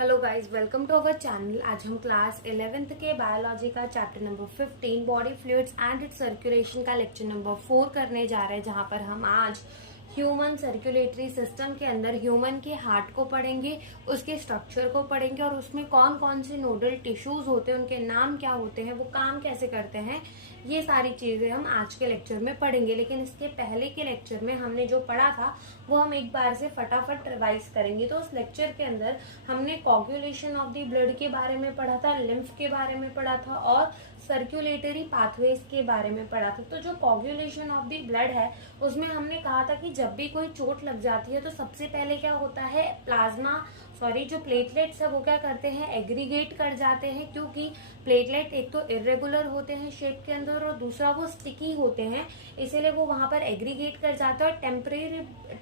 Hello guys, welcome to our channel. आज हम class 11th के बायोलॉजी का chapter number 15 body fluids and its circulation का lecture number 4 करने जा रहे हैं, जहां पर हम आज ह्यूमन सर्कुलेटरी सिस्टम के अंदर ह्यूमन के हार्ट को पढ़ेंगे, उसके स्ट्रक्चर को पढ़ेंगे और उसमें कौन कौन से नोडल टिश्यूज होते हैं, उनके नाम क्या होते हैं, वो काम कैसे करते हैं, ये सारी चीजें हम आज के लेक्चर में पढ़ेंगे। लेकिन इसके पहले के लेक्चर में हमने जो पढ़ा था वो हम एक बार से फटाफट रिवाइज करेंगे। तो उस लेक्चर के अंदर हमने कोगुलेशन ऑफ द ब्लड के बारे में पढ़ा था, लिम्फ के बारे में पढ़ा था और सर्कुलेटरी पाथवेज के बारे में पढ़ा था। तो जो कोगुलेशन ऑफ द ब्लड है उसमें हमने कहा था कि जब भी कोई चोट लग जाती है तो सबसे पहले क्या होता है, जो प्लेटलेट्स है वो क्या करते हैं, एग्रीगेट कर जाते हैं, क्योंकि प्लेटलेट एक तो इरेगुलर होते हैं शेप के अंदर और दूसरा वो स्टिकी होते हैं, इसीलिए वो वहां पर एग्रीगेट कर जाते हैं और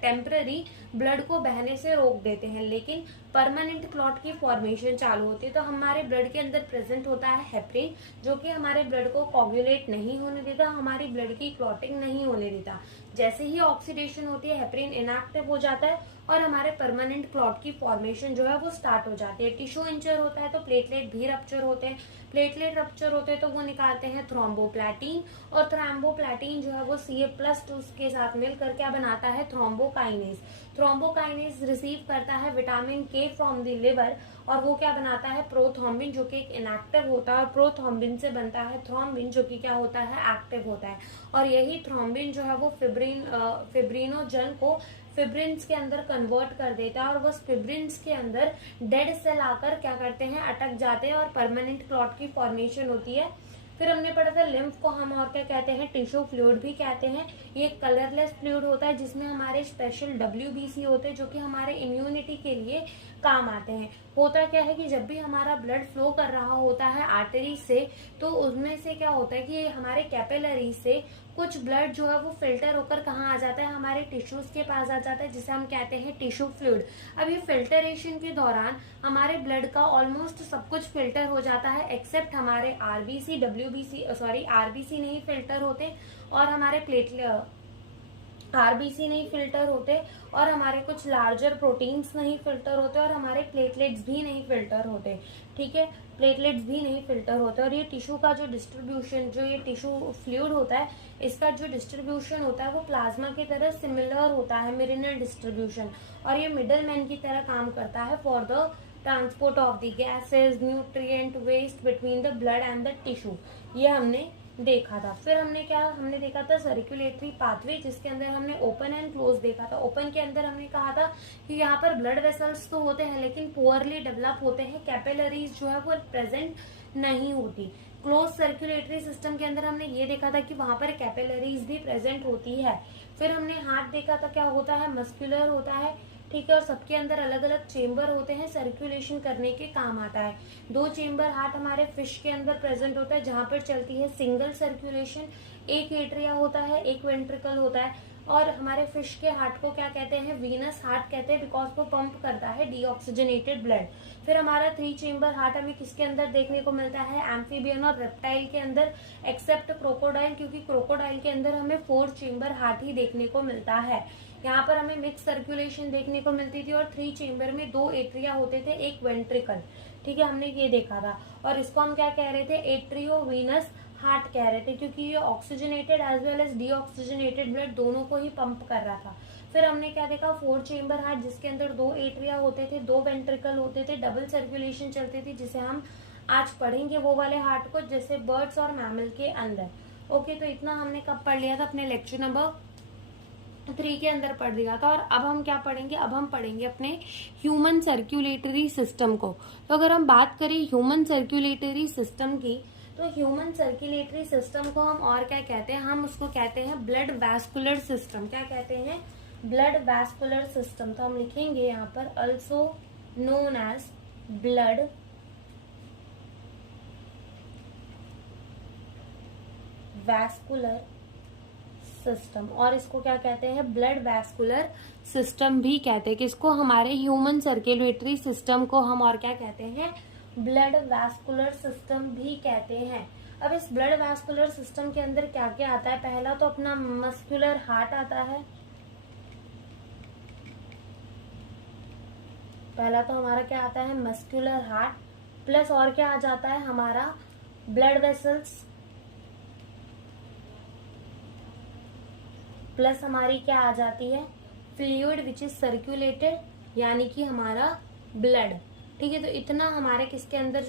टेम्पररी ब्लड को बहने से रोक देते हैं। लेकिन परमानेंट क्लॉट की फॉर्मेशन चालू होती है। तो हमारे ब्लड के अंदर प्रेजेंट होता है हेपरिन, जो कि हमारे ब्लड को कोगुलेट नहीं होने देता, हमारी ब्लड की क्लॉटिंग नहीं होने देता। जैसे ही ऑक्सीडेशन होती है हेपरिन इनएक्टिव हो जाता है और हमारे परमानेंट क्लॉट की फॉर्मेशन जो है वो स्टार्ट हो जाती है। टिश्यू इंचर होता है तो प्लेटलेट भी रप्चर होते हैं, प्लेटलेट रप्चर होते हैं तो वो निकालते हैं थ्रोम्बोप्लाटिन, और थ्रोम्बोप्लाटिन जो है वो Ca+2 के साथ मिलकर क्या बनाता है, थ्रोम्बोकाइनेज। थ्रोम्बोकाइनेज रिसीव करता है विटामिन के फ्रॉम द लिवर और वो क्या बनाता है, प्रोथ्रोम्बिन, जो कि एक इनएक्टिव होता है, और प्रोथ्रोम्बिन से बनता है थ्रोम्बिन, जो कि क्या होता है, एक्टिव होता है। और यही थ्रोम्बिन जो है वो फिब्रिनोजन को फिब्रिन्स के अंदर कन्वर्ट कर देता है और बस फिब्रिन्स के अंदर डेड सेल आकर क्या करते हैं, अटक जाते हैं और परमानेंट क्लॉट की फॉर्मेशन होती है। फिर हमने पढ़ा था लिम्फ को हम और क्या कहते हैं, टिश्यू फ्लूइड भी कहते हैं। ये कलरलेस फ्लूइड होता है जिसमें हमारे स्पेशल WBC होते हैं, जो कि हमारे इम्यूनिटी के लिए काम आते हैं। होता क्या है कि जब भी हमारा ब्लड फ्लो कर रहा होता है आर्टरी से, तो उसमें से क्या होता है कि हमारे कैपिलरी से कुछ ब्लड जो है वो फिल्टर होकर कहाँ आ जाता है, हमारे टिश्यूज के पास आ जाता है, जिसे हम कहते हैं टिश्यू फ्लूइड। अब ये फिल्टरेशन के दौरान हमारे ब्लड का ऑलमोस्ट सब कुछ फिल्टर हो जाता है, एक्सेप्ट हमारे आरबीसी नहीं फिल्टर होते और हमारे आरबीसी नहीं फिल्टर होते और हमारे कुछ लार्जर प्रोटीन्स नहीं फिल्टर होते और हमारे प्लेटलेट्स भी नहीं फिल्टर होते। ठीक है, प्लेटलेट्स भी नहीं फिल्टर होते। और ये टिश्यू का जो डिस्ट्रीब्यूशन, जो ये टिश्यू फ्लूइड होता है, इसका जो डिस्ट्रीब्यूशन होता है वो प्लाज्मा की तरह सिमिलर होता है, मेरिनल डिस्ट्रीब्यूशन, और ये मिडल मैन की तरह काम करता है for the transport of the gases, nutrient, waste between the blood and the tissue. ये हमने देखा था। फिर हमने देखा था सर्कुलेटरी पाथवे, जिसके अंदर हमने ओपन एंड क्लोज देखा था। ओपन के अंदर हमने कहा था कि यहाँ पर ब्लड वेसल्स तो होते हैं लेकिन पुअरली डेवलप होते हैं, कैपिलरीज जो है वो प्रेजेंट नहीं होती। क्लोज सर्कुलेटरी सिस्टम के अंदर हमने ये देखा था कि वहां पर कैपिलरीज भी प्रेजेंट होती है। फिर हमने हार्ट देखा था, क्या होता है, मस्कुलर होता है, ठीक है, और सबके अंदर अलग अलग चेम्बर होते हैं, सर्कुलेशन करने के काम आता है। 2 चेम्बर हार्ट हमारे फिश के अंदर प्रेजेंट होता है, जहां पर चलती है सिंगल सर्कुलेशन। एक एट्रिया होता है, एक वेंट्रिकल होता है, और हमारे फिश के हार्ट को क्या कहते हैं, वीनस हार्ट कहते हैं, बिकॉज वो पंप करता है डीऑक्सीजनेटेड ब्लड। फिर हमारा 3 चेम्बर हार्ट हमें किसके अंदर देखने को मिलता है, एम्फीबियन और रेप्टाइल के अंदर, एक्सेप्ट क्रोकोडाइल, क्योंकि क्रोकोडाइल के अंदर हमें 4 चेम्बर हार्ट ही देखने को मिलता है। यहाँ पर हमें मिक्स सर्कुलेशन देखने को मिलती थी और 3 चेम्बर में 2 एट्रिया होते थे, एक वेंट्रिकल। ठीक है, हमने ये देखा था और इसको हम क्या कह रहे थे, एट्रियोवीनस हार्ट कह रहे थे, क्योंकि ये oxygenated as well as deoxygenated blood दोनों को ही पंप कर रहा था। फिर हमने क्या देखा, 4 चेम्बर हार्ट, जिसके अंदर 2 एट्रिया होते थे, 2 वेंट्रिकल होते थे, डबल सर्कुलेशन चलती थी, जिसे हम आज पढ़ेंगे वो वाले हार्ट को, जैसे बर्ड्स और मैमल के अंदर। ओके, तो इतना हमने कब पढ़ लिया था, अपने लेक्चर नंबर 3 के अंदर पढ़ दिया था। और अब हम क्या पढ़ेंगे, अब हम पढ़ेंगे अपने ह्यूमन सर्कुलेटरी सिस्टम को। तो अगर हम बात करें ह्यूमन सर्कुलेटरी सिस्टम की, तो ह्यूमन सर्कुलेटरी सिस्टम को हम और क्या कहते हैं, हम उसको कहते हैं ब्लड वैस्कुलर सिस्टम। क्या कहते हैं, ब्लड वैस्कुलर सिस्टम। तो हम लिखेंगे यहाँ पर also known as blood vascular system, और इसको क्या कहते हैं, ब्लड वैस्कुलर सिस्टम भी कहते हैं। किसको, हमारे ह्यूमन सर्कुलेटरी सिस्टम को हम और क्या कहते हैं, ब्लड वैस्कुलर सिस्टम भी कहते हैं। अब इस ब्लड वैस्कुलर सिस्टम के अंदर क्या क्या आता है, पहला तो अपना मस्कुलर हार्ट आता है, पहला तो हमारा क्या आता है, मस्कुलर हार्ट, प्लस और क्या आ जाता है हमारा, ब्लड वेसल्स, प्लस हमारी क्या आ जाती है, फ्लूइड विच इज सर्कुलेटेड, यानी कि हमारा ब्लड। ठीक है, तो इतना हमारे किसके अंदर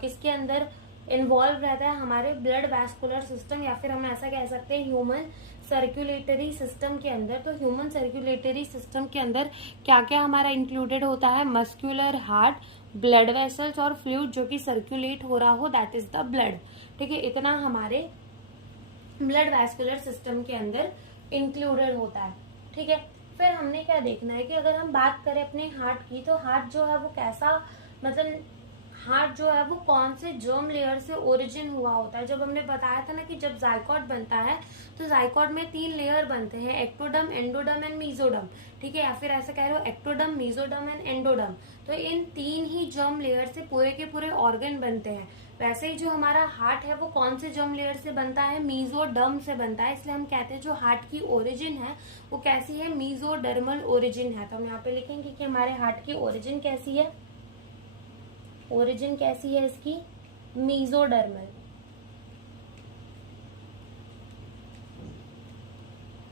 किसके अंदर इन्वॉल्व रहता है, हमारे ब्लड वैस्कुलर सिस्टम, या फिर हम ऐसा कह सकते हैं ह्यूमन सर्कुलेटरी सिस्टम के अंदर। तो ह्यूमन सर्कुलेटरी सिस्टम के अंदर क्या क्या हमारा इंक्लूडेड होता है, मस्कुलर हार्ट, ब्लड वेसल्स और फ्लूइड जो कि सर्कुलेट हो रहा हो, दैट इज द ब्लड। ठीक है, इतना हमारे ब्लड वैस्कुलर सिस्टम के अंदर इंक्लूडेड होता है। ठीक है, फिर हमने क्या देखना है कि अगर हम बात करें अपने हार्ट की, तो हार्ट जो है वो कैसा, मतलब हार्ट जो है वो कौन से जर्म लेयर से ओरिजिन हुआ होता है। जब हमने बताया था ना कि जब जाइकोट बनता है तो जाइकोट में 3 लेयर बनते हैं, एक्टोडम, एंडोडम एंड मीजोडम। ठीक है, या फिर ऐसा कह रहे हो एक्टोडम, मीजोडम एंड एंडोडम। तो इन 3 ही जर्म लेयर से पूरे के पूरे ऑर्गन बनते हैं। वैसे ही जो हमारा हार्ट है वो कौन से जर्म लेयर से बनता है, मीजोडर्म से बनता है। इसलिए हम कहते हैं जो हार्ट की ओरिजिन है वो कैसी है, मीजोडर्मल ओरिजिन है। तो हम यहाँ पे लिखेंगे कि हमारे हार्ट की ओरिजिन कैसी है, ओरिजिन कैसी है इसकी, मीजोडर्मल,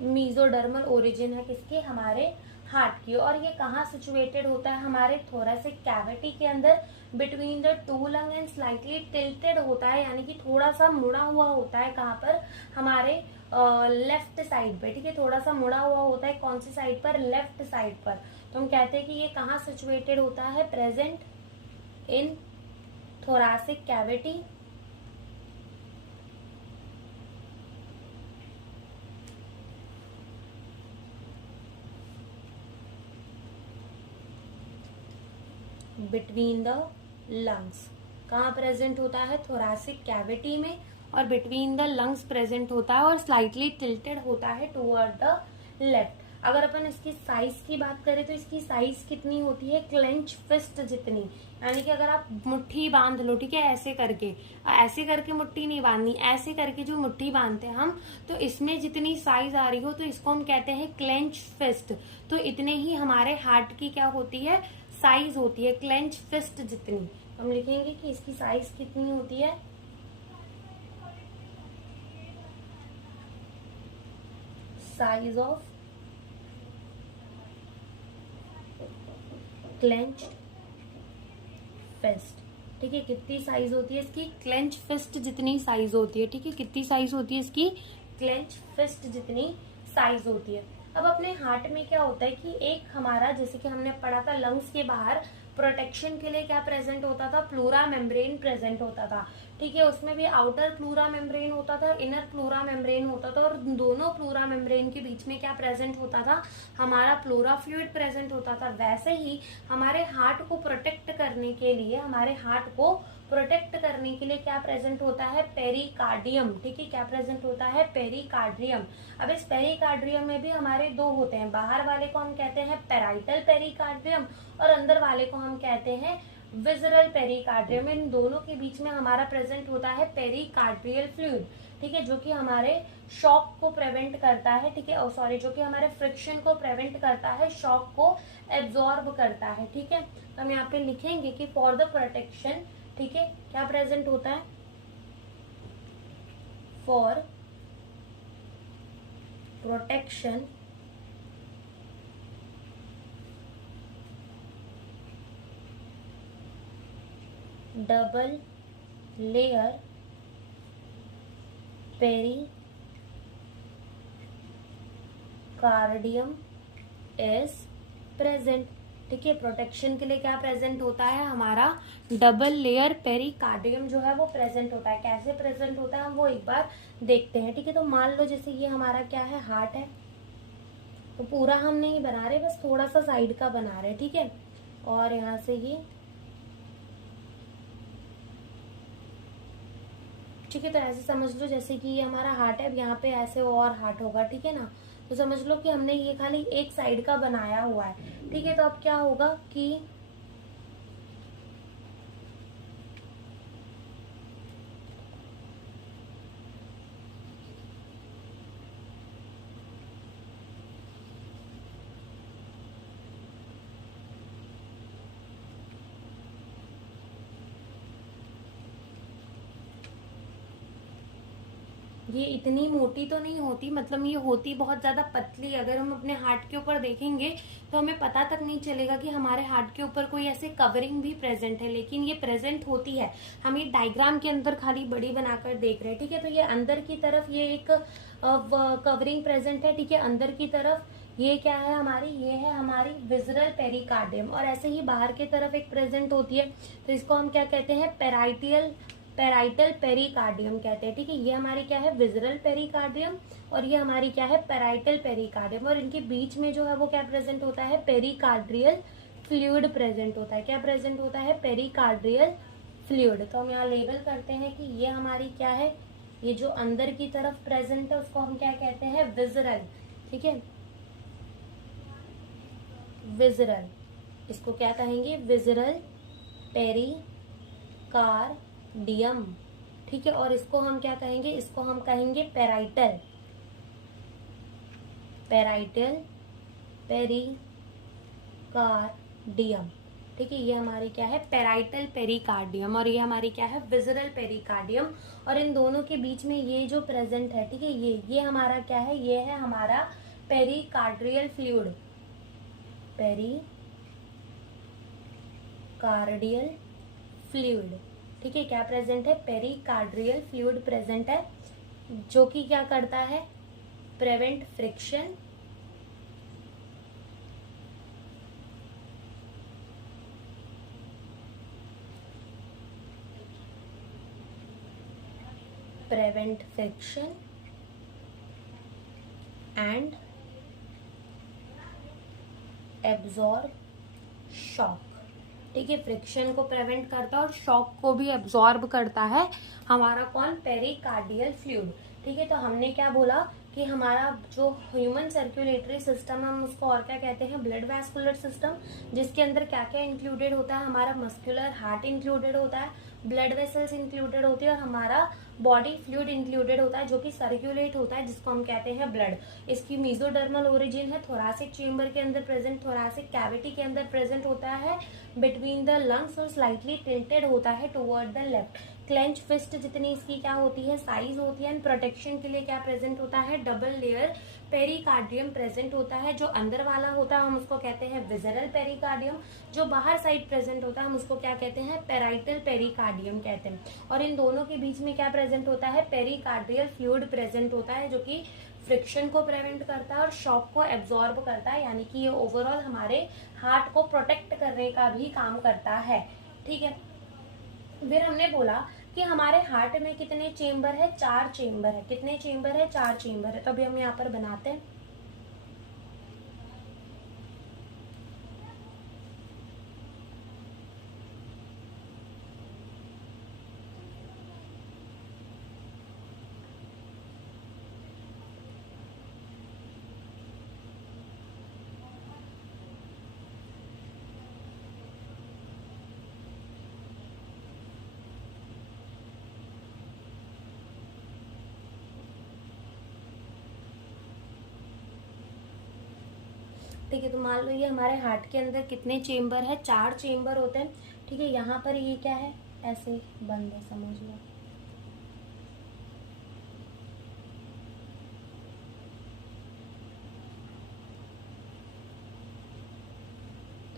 मीजोडर्मल ओरिजिन है किसके, हमारे हार्ट की। और ये कहाँ सिचुएटेड होता है, हमारे थोरेसिक कैविटी के अंदर, between the 2 lung and slightly tilted होता है, यानी कि थोड़ा सा मुड़ा हुआ होता है। कहाँ पर, हमारे लेफ्ट साइड पे। ठीक है, थोड़ा सा मुड़ा हुआ होता है, कौन सी साइड पर, लेफ्ट साइड पर। तो हम कहते हैं कि ये कहाँ सिचुएटेड होता है, present in thoracic cavity, between the lungs. कहाँ प्रेजेंट होता है, थोरासिक कैविटी में, और बिटवीन द लंग्स प्रेजेंट होता है और स्लाइटली टिल्टेड होता है टुवर्ड द लेफ्ट। अगर अपन इसकी साइज की बात करें तो इसकी साइज कितनी होती है, क्लेंच फिस्ट जितनी, यानी कि अगर आप मुट्ठी बांध लो, ठीक है, ऐसे करके मुट्ठी नहीं बांधनी, ऐसे करके जो मुट्ठी बांधते हैं हम, तो इसमें जितनी साइज आ रही हो तो इसको हम कहते हैं क्लेंच फिस्ट। तो इतने ही हमारे हार्ट की क्या होती है, साइज होती है, क्लेंच फिस्ट जितनी। हम लिखेंगे कि इसकी साइज कितनी होती है, साइज ऑफ क्लेंच फिस्ट। ठीक है, कितनी साइज होती है इसकी, क्लेंच फिस्ट जितनी साइज होती है। ठीक है, कितनी साइज होती है इसकी, क्लेंच फिस्ट जितनी साइज होती है। अब अपने हार्ट में क्या होता है कि एक हमारा, जैसे कि हमने पढ़ा था, लंग्स के बाहर प्रोटेक्शन के लिए क्या प्रेजेंट होता था, प्लूरा मेम्ब्रेन प्रेजेंट होता था। ठीक है, उसमें भी आउटर प्लूरा मेम्ब्रेन होता था, इनर प्लूरा मेम्ब्रेन होता था, और दोनों प्लूरा मेम्ब्रेन के बीच में क्या प्रेजेंट होता था, हमारा प्लूरा फ्लूइड प्रेजेंट होता था। वैसे ही हमारे हार्ट को प्रोटेक्ट करने के लिए, हमारे हार्ट को प्रोटेक्ट करने के लिए क्या प्रेजेंट होता है, पेरिकार्डियम। ठीक है, क्या प्रेजेंट होता है, पेरिकार्डियम। अब इस पेरिकार्डियम में भी हमारे 2 होते हैं, बाहर वाले को हम कहते हैं पेराइटल पेरिकार्डियम और अंदर वाले को हम कहते हैं विजरल पेरिकार्डियम। इन दोनों के बीच में हमारा प्रेजेंट होता है पेरिकार्डियल फ्लूइड। ठीक है, जो कि हमारे शॉक को प्रिवेंट करता है। ठीक है, सॉरी, जो कि हमारे फ्रिक्शन को प्रिवेंट करता है, शॉक को एब्जॉर्ब करता है। ठीक है, तो हम यहाँ पे लिखेंगे कि फॉर द प्रोटेक्शन, ठीक है, क्या प्रेजेंट होता है, for protection double layer pericardium is present. ठीक है, प्रोटेक्शन के लिए क्या प्रेजेंट होता है, हमारा डबल लेयर पेरिकार्डियम जो है वो प्रेजेंट होता है। कैसे प्रेजेंट होता है हम वो एक बार देखते हैं। ठीक है, तो मान लो जैसे ये हमारा क्या है, हार्ट है, तो पूरा हम नहीं बना रहे, बस थोड़ा सा साइड का बना रहे। ठीक है, और यहाँ से ये, ठीक है, तो ऐसे समझ लो जैसे कि ये हमारा हार्ट है, अब यहाँ पे ऐसे और हार्ट होगा। ठीक है ना, तो समझ लो कि हमने ये खाली एक साइड का बनाया हुआ है। ठीक है, तो अब क्या होगा कि ये इतनी मोटी तो नहीं होती, मतलब ये होती बहुत ज्यादा पतली। अगर हम अपने हार्ट के ऊपर देखेंगे तो हमें पता तक नहीं चलेगा कि हमारे हार्ट के ऊपर कोई ऐसे कवरिंग भी प्रेजेंट है, लेकिन ये प्रेजेंट होती है। हम ये डायग्राम के अंदर खाली बड़ी बनाकर देख रहे हैं, ठीक है। तो ये अंदर की तरफ ये एक कवरिंग प्रेजेंट है, ठीक है। अंदर की तरफ ये क्या है हमारी, ये है हमारी विजरल पेरिकार्डियम, और ऐसे ही बाहर की तरफ एक प्रेजेंट होती है, तो इसको हम क्या कहते हैं, पेराइटल पेरिकार्डियम कहते हैं, ठीक है। ये हमारी क्या है, विजरल पेरिकार्डियम, और ये हमारी क्या है, पेराइटल पेरिकार्डियम, और इनके बीच में जो है वो क्या प्रेजेंट होता है, पेरिकार्डियल फ्लूइड प्रेजेंट होता है। क्या प्रेजेंट होता है, पेरिकार्डियल फ्लूइड। तो हम यहाँ लेबल करते हैं कि ये हमारी क्या है, ये जो अंदर की तरफ प्रेजेंट है उसको हम क्या कहते हैं, विजरल, ठीक है, विजरल। इसको क्या कहेंगे, विजरल पेरिकार्डियम, ठीक है। और इसको हम क्या कहेंगे, इसको हम कहेंगे पेराइटल पेरिकार्डियम, ठीक है। ये हमारी क्या है, पेराइटल पेरिकार्डियम, और ये हमारी क्या है, विजरल पेरिकार्डियम। और इन दोनों के बीच में ये जो प्रेजेंट है, ठीक है, ये हमारा क्या है, ये है हमारा पेरिकार्डियल फ्लूइड, पेरिकार्डियल फ्लूइड, ठीक है। क्या प्रेजेंट है, पेरिकार्डियल फ्लूइड प्रेजेंट है, जो कि क्या करता है, prevent friction, and absorb shock, ठीक है। फ्रिक्शन को प्रिवेंट करता है और शॉक को भी एब्जॉर्ब करता है हमारा कौन, पेरिकार्डियल फ्लूइड, ठीक है। तो हमने क्या बोला कि हमारा जो ह्यूमन सर्कुलेटरी सिस्टम है, हम उसको और क्या कहते हैं, ब्लड वैस्कुलर सिस्टम, जिसके अंदर क्या क्या इंक्लूडेड होता है, हमारा मस्कुलर हार्ट इंक्लूडेड होता है, ब्लड वेसल्स इंक्लूडेड होती है, और हमारा बॉडी फ्लूइड इंक्लूडेड होता है जो कि सर्कुलेट होता है, जिसको हम कहते हैं ब्लड। इसकी मीजोडर्मल ओरिजिन है, थोरासिक चेम्बर के अंदर प्रेजेंट, थोरासिक कैविटी के अंदर प्रेजेंट होता है, बिटवीन द लंग्स, और स्लाइटली टिल्टेड होता है toward the left. Clench fist जितनी इसकी क्या होती है, साइज होती है। एंड प्रोटेक्शन के लिए क्या प्रेजेंट होता है, डबल लेयर पेरिकार्डियम प्रेजेंट होता है। जो अंदर वाला होता है हम उसको कहते हैं विजरल पेरिकार्डियम, जो बाहर साइड प्रेजेंट होता है हम उसको क्या कहते हैं, पेराइटल पेरिकार्डियम कहते हैं। और इन दोनों के बीच में क्या प्रेजेंट होता है, पेरिकार्डियल फ्लूइड प्रेजेंट होता है, जो कि फ्रिक्शन को प्रिवेंट करता है और शॉक को एब्जॉर्ब करता है, यानी कि ये ओवरऑल हमारे हार्ट को प्रोटेक्ट करने का भी काम करता है, ठीक है। फिर हमने बोला कि हमारे हार्ट में कितने चेम्बर है, 4 चेम्बर है। कितने चेम्बर है, 4 चेम्बर है। तो अभी हम यहाँ पर बनाते हैं, ठीक है। तो मान लो ये हमारे हार्ट के अंदर कितने चेम्बर है, 4 चेम्बर होते हैं, ठीक है। यहाँ पर ये क्या है, ऐसे बंद है, समझ लो।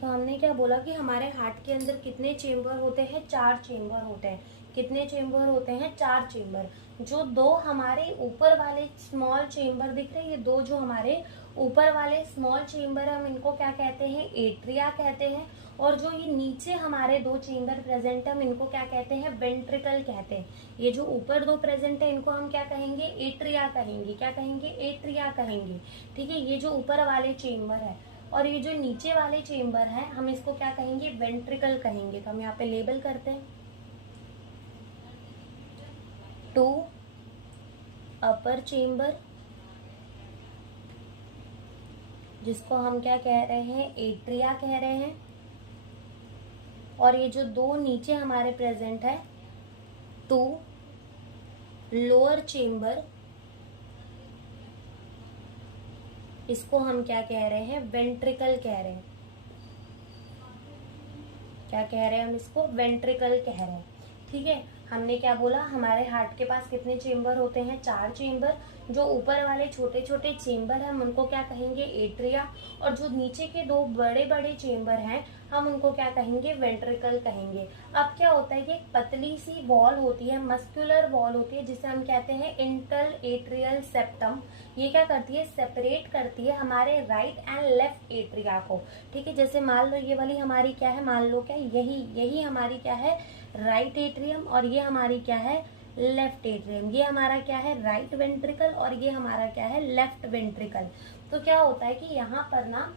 तो हमने क्या बोला कि हमारे हार्ट के अंदर कितने चेम्बर होते हैं, 4 चेम्बर होते हैं। कितने चेम्बर होते हैं, 4 चेम्बर। जो 2 हमारे ऊपर वाले स्मॉल चेम्बर दिख रहे हैं, ये 2 जो हमारे ऊपर वाले स्मॉल चेम्बर हम इनको क्या कहते हैं, एट्रिया कहते हैं। और जो ये नीचे हमारे 2 चेम्बर प्रेजेंट है, हम इनको क्या कहते हैं, वेंट्रिकल कहते हैं। ये जो ऊपर 2 प्रेजेंट है इनको हम क्या कहेंगे, एट्रिया कहेंगे। क्या कहेंगे, एट्रिया कहेंगे, ठीक है। ये जो ऊपर वाले चेम्बर है, और ये जो नीचे वाले चेम्बर है हम इसको क्या कहेंगे, वेंट्रिकल कहेंगे। तो हम यहाँ पे लेबल करते हैं, 2 अपर चेम्बर, जिसको हम क्या कह रहे हैं, एट्रिया कह रहे हैं। और ये जो 2 नीचे हमारे प्रेजेंट है, 2 लोअर चेम्बर, इसको हम क्या कह रहे हैं, वेंट्रिकल कह रहे हैं। क्या कह रहे हैं हम इसको, वेंट्रिकल कह रहे हैं, ठीक है। हमने क्या बोला, हमारे हार्ट के पास कितने चेम्बर होते हैं, 4 चेम्बर। जो ऊपर वाले छोटे छोटे चेम्बर हैं हम उनको क्या कहेंगे, एट्रिया, और जो नीचे के 2 बड़े बड़े चेम्बर हैं हम उनको क्या कहेंगे, वेंट्रिकल कहेंगे। अब क्या होता है कि एक पतली सी वॉल होती है, मस्कुलर वॉल होती है, जिसे हम कहते हैं इंटर एट्रियल सेप्टम। ये क्या करती है, सेपरेट करती है हमारे राइट एंड लेफ्ट एट्रिया को। ठीक है, जैसे मान लो ये वाली हमारी क्या है, मान लो क्या यही हमारी क्या है, राइट एट्रियम, और ये हमारी क्या है, लेफ्ट एट्रियम। ये हमारा क्या है, राइट वेंट्रिकल, और ये हमारा क्या है, लेफ्ट वेंट्रिकल। तो क्या होता है कि यहाँ पर ना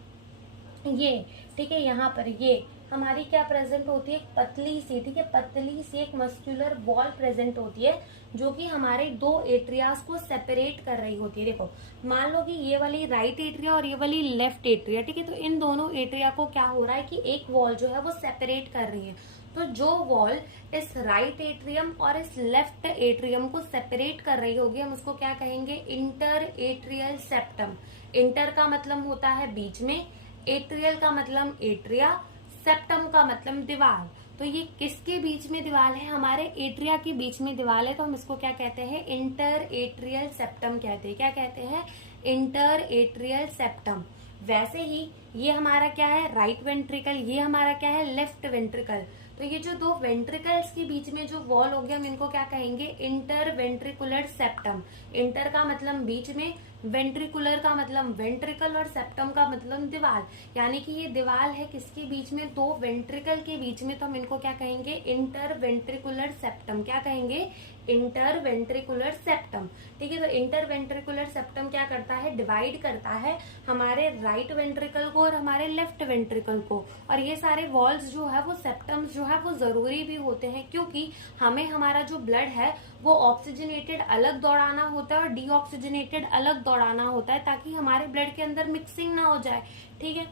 ये, ठीक है, यहाँ पर ये हमारी क्या प्रेजेंट होती है, पतली सी, ठीक है, पतली सी एक मस्कुलर वॉल प्रेजेंट होती है जो कि हमारे 2 एट्रियाज को सेपरेट कर रही होती है। देखो मान लो कि ये वाली राइट एट्रिया और ये वाली लेफ्ट एट्रिया, ठीक है, तो इन दोनों एट्रिया को क्या हो रहा है कि एक वॉल जो है वो सेपरेट कर रही है। तो जो वॉल इस राइट एट्रियम और इस लेफ्ट एट्रियम को सेपरेट कर रही होगी हम उसको क्या कहेंगे, इंटर एट्रियल सेप्टम। इंटर का मतलब होता है बीच में, एट्रियल का मतलब एट्रिया, सेप्टम का मतलब दीवार। तो ये किसके बीच में दीवार है, हमारे एट्रिया के बीच में दीवार है, तो हम इसको क्या कहते हैं, इंटर एट्रियल सेप्टम कहते हैं। क्या कहते हैं, इंटर एट्रियल सेप्टम। वैसे ही ये हमारा क्या है, राइट वेंट्रिकल, ये हमारा क्या है, लेफ्ट वेंट्रिकल। तो ये जो 2 वेंट्रिकल्स के बीच में जो वॉल होगी हम इनको क्या कहेंगे, इंटर वेंट्रिकुलर सेप्टम। इंटर का मतलब बीच में, वेंट्रिकुलर का मतलब वेंट्रिकल, और सेप्टम का मतलब दीवार। यानी कि ये दीवार है किसके बीच में, 2 वेंट्रिकल के बीच में, तो हम इनको क्या कहेंगे, इंटर वेंट्रिकुलर सेप्टम। क्या कहेंगे, इंटर वेंट्रिकुलर सेप्टम। ठीक है, तो इंटर वेंट्रिकुलर सेप्टम क्या करता है, डिवाइड करता है हमारे राइट वेंट्रिकल को और हमारे लेफ्ट वेंट्रिकल को। और ये सारे वॉल्स जो है वो सेप्टम्स जो है वो जरूरी भी होते हैं, क्योंकि हमें हमारा जो ब्लड है वो ऑक्सीजनेटेड अलग दौड़ाना होता है और डीऑक्सीजनेटेड अलग दौड़ाना होता है, ताकि हमारे ब्लड के अंदर मिक्सिंग ना हो जाए। ठीक है,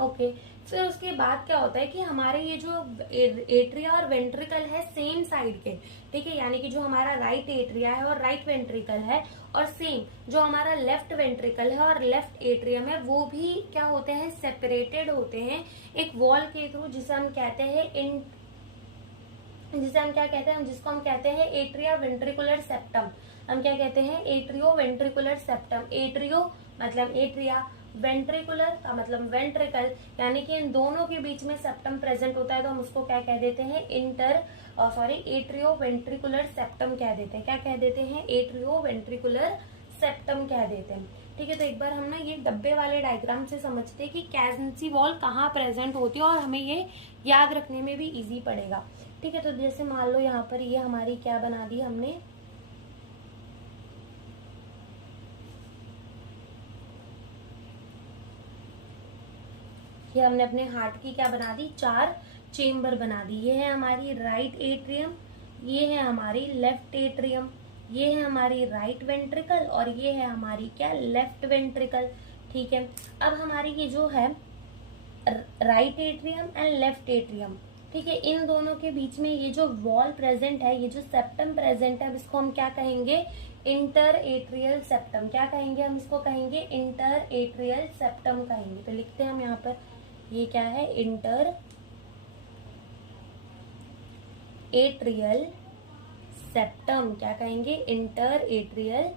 ओके। फिर उसके बाद क्या होता है कि हमारे ये जो एट्रिया और वेंट्रिकल है सेम साइड के, ठीक है, यानी कि जो हमारा राइट एट्रिया है और राइट वेंट्रिकल है, और सेम जो हमारा लेफ्ट वेंट्रिकल है और लेफ्ट एट्रियम है, वो भी क्या होते हैं, सेपरेटेड होते हैं एक वॉल के थ्रू, जिसे हम कहते हैं जिसको हम कहते हैं एट्रिया वेंट्रिकुलर सेप्टम। हम क्या कहते हैं, एट्रियो वेंट्रिकुलर सेप्टम। एट्रियो मतलब एट्रिया, वेंट्रिकुलर का मतलब वेंट्रिकल, यानी कि इन दोनों के बीच में सेप्टम प्रेजेंट होता है, तो हम उसको क्या कह देते हैं, एट्रियो वेंट्रिकुलर सेप्टम कह देते हैं। क्या कह देते हैं, एट्रियो वेंट्रिकुलर सेप्टम कह देते हैं। ठीक है, तो एक बार हम ना ये डब्बे वाले डायग्राम से समझते हैं कि कैजेंसी वॉल कहाँ प्रेजेंट होती है, और हमें ये याद रखने में भी इजी पड़ेगा। ठीक है, तो जैसे मान लो यहाँ पर ये हमारी क्या बना दी हमने, ये हमने अपने हार्ट की क्या बना दी, 4 चेम्बर बना दी। ये है हमारी राइट एट्रियम, ये है हमारी लेफ्ट एट्रियम, ये है हमारी राइट वेंट्रिकल, और ये है हमारी क्या, लेफ्ट वेंट्रिकल। ठीक है, अब हमारी ये जो है right atrium and left atrium, ठीक है, इन दोनों के बीच में ये जो वॉल प्रेजेंट है, ये जो सेप्टम प्रेजेंट है, इसको हम क्या कहेंगे, इंटर एट्रियल सेप्टम। क्या कहेंगे, हम इसको कहेंगे इंटर एट्रियल सेप्टम कहेंगे। तो लिखते हैं हम यहाँ पर, ये क्या है, इंटर एट्रियल सेप्टम। क्या कहेंगे, इंटर एट्रियल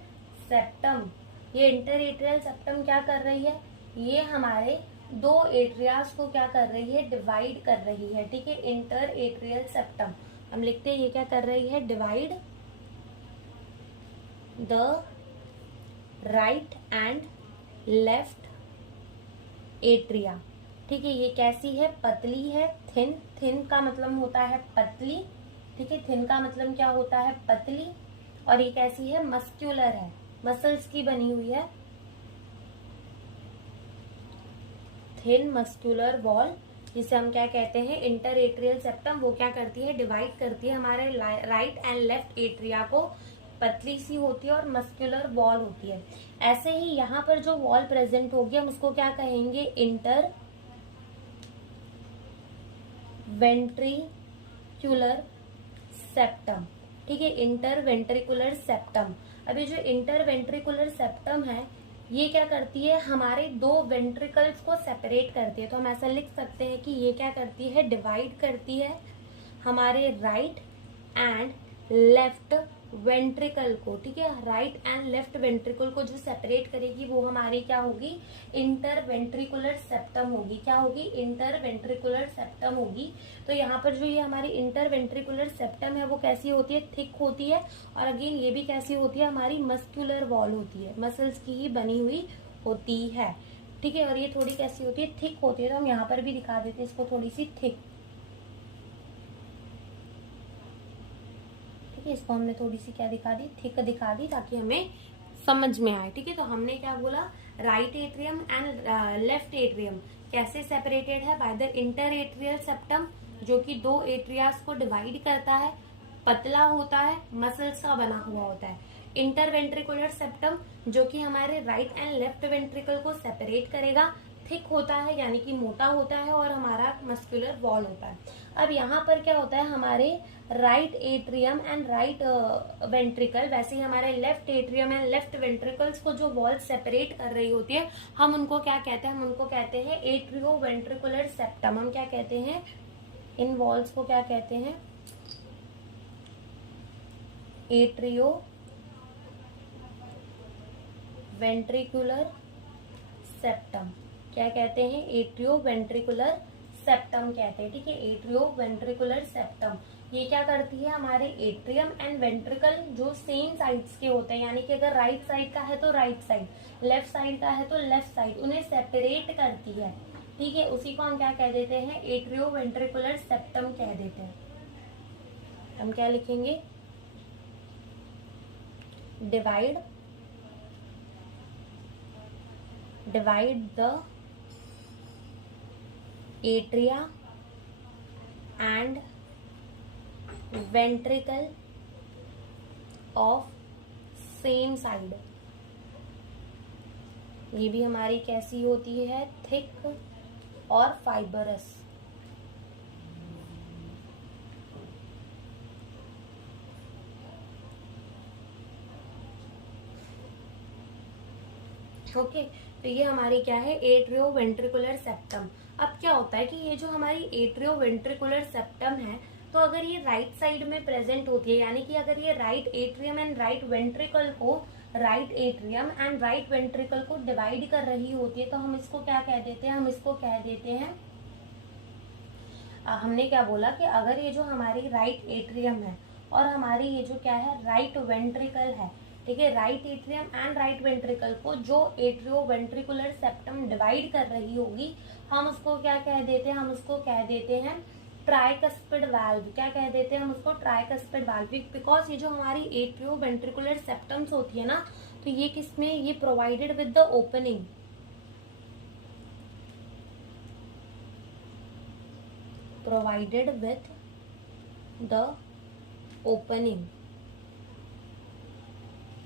सेप्टम। ये इंटर एट्रियल सेप्टम क्या कर रही है, ये हमारे 2 एट्रियाज को क्या कर रही है, डिवाइड कर रही है। ठीक है, इंटर एट्रियल सेप्टम हम लिखते हैं, ये क्या कर रही है, divide the right and left atria. ठीक है, ये कैसी है, पतली है, थिन। थिन का मतलब होता है पतली, ठीक है, थिन का मतलब क्या होता है, पतली। और ये कैसी है, मस्क्यूलर है, मसल्स की बनी हुई है, थिन मस्क्यूलर वॉल, जिसे हम क्या कहते हैं, इंटर एट्रियल सेप्टम। वो क्या करती है, डिवाइड करती है हमारे राइट एंड लेफ्ट एट्रिया को, पतली सी होती है और मस्क्यूलर वॉल होती है। ऐसे ही यहाँ पर जो वॉल प्रेजेंट होगी हम उसको क्या कहेंगे, इंटर वेंट्रिकुलर सेप्टम। ठीक है, इंटर वेंट्रिकुलर सेप्टम। अभी जो इंटर वेंट्रिकुलर सेप्टम है ये क्या करती है, हमारे 2 वेंट्रिकल्स को सेपरेट करती है। तो हम ऐसा लिख सकते हैं कि ये क्या करती है, डिवाइड करती है हमारे राइट एंड लेफ्ट वेंट्रिकल को, ठीक है, राइट एंड लेफ्ट वेंट्रिकल को जो सेपरेट करेगी वो हमारी क्या होगी, इंटर वेंट्रिकुलर सेप्टम होगी। क्या होगी, इंटर वेंट्रिकुलर सेप्टम होगी। तो यहाँ पर जो ये हमारी इंटर वेंट्रिकुलर सेप्टम है वो कैसी होती है, थिक होती है। और अगेन ये भी कैसी होती है, हमारी मस्कुलर वॉल होती है, मसल्स की ही बनी हुई होती है, ठीक है। और ये थोड़ी कैसी होती है, थिक होती है। तो हम यहाँ पर भी दिखा देते हैं इसको, थोड़ी सी थिक, इसको हमने थोड़ी सी क्या दिखा दी, थिक दिखा दी, ताकि हमें समझ में आए, ठीक है। तो हमने क्या बोला, right atrium and left atrium कैसे सेपरेटेड है, by the inter atrial septum, जो कि दो एट्रियास को डिवाइड करता है, पतला होता है, मसल्स का बना हुआ होता है। इंटर वेंट्रिकुलर सेप्टम जो कि हमारे राइट एंड लेफ्ट वेंट्रिकल को सेपरेट करेगा, थिक होता है यानी कि मोटा होता है, और हमारा मस्कुलर वॉल होता है। अब यहाँ पर क्या होता है, हमारे right atrium and right ventricle, वैसे ही हमारे left atrium and left ventricles को जो वॉल सेपरेट कर रही होती है, हम उनको क्या कहते हैं, हम उनको कहते हैं एट्रियो वेंट्रिकुलर सेप्टम। हम क्या कहते हैं, इन वॉल्स को क्या कहते हैं, एट्रियो वेंट्रिकुलर सेप्टम। क्या कहते हैं, एट्रियो वेंट्रिकुलर सेप्टम कहते हैं, ठीक है, एट्रियो वेंट्रिकुलर सेप्टम। ये क्या करती है, हमारे एट्रियम एंड वेंट्रिकल जो सेम साइड्स के होते हैं, यानी कि अगर राइट साइड का है तो राइट साइड, लेफ्ट साइड का है तो लेफ्ट साइड, उन्हें सेपरेट करती है, ठीक है। उसी को हम क्या कह देते हैं, एट्रियो वेंट्रिकुलर सेप्टम कह देते हैं। हम क्या लिखेंगे, divide the atria and ventricle of same side। ये भी हमारी कैसी होती है, थिक और फाइबरस। ओके, तो ये हमारी क्या है, एट्रियो वेंट्रिकुलर सेप्टम। अब क्या होता है कि ये जो हमारी एट्रियो वेंट्रिकुलर सेप्टम है, तो अगर ये राइट साइड में प्रेजेंट होती है, यानी कि अगर ये right atrium and right ventricle को, right atrium and right ventricle को डिवाइड कर रही होती है, तो हम इसको क्या कह देते हैं, हम इसको कह देते हैं, हमने क्या बोला कि अगर ये जो हमारी राइट एट्रियम है और हमारी ये जो क्या है, राइट वेंट्रिकल है, ठीक है, right atrium and right ventricle को जो एट्रियो वेंट्रिकुलर सेप्टम डिवाइड कर रही होगी, हम उसको क्या कह देते हैं, हम उसको कह देते हैं ट्राइकस्पिड वाल्व। क्या कह देते हैं हम उसको, ट्राइकस्पिड वाल्व। बिकॉज ये जो हमारी एट्रियो वेंट्रिकुलर सेप्टम्स होती है ना, तो ये किसमें, ये provided with the opening, provided with the opening,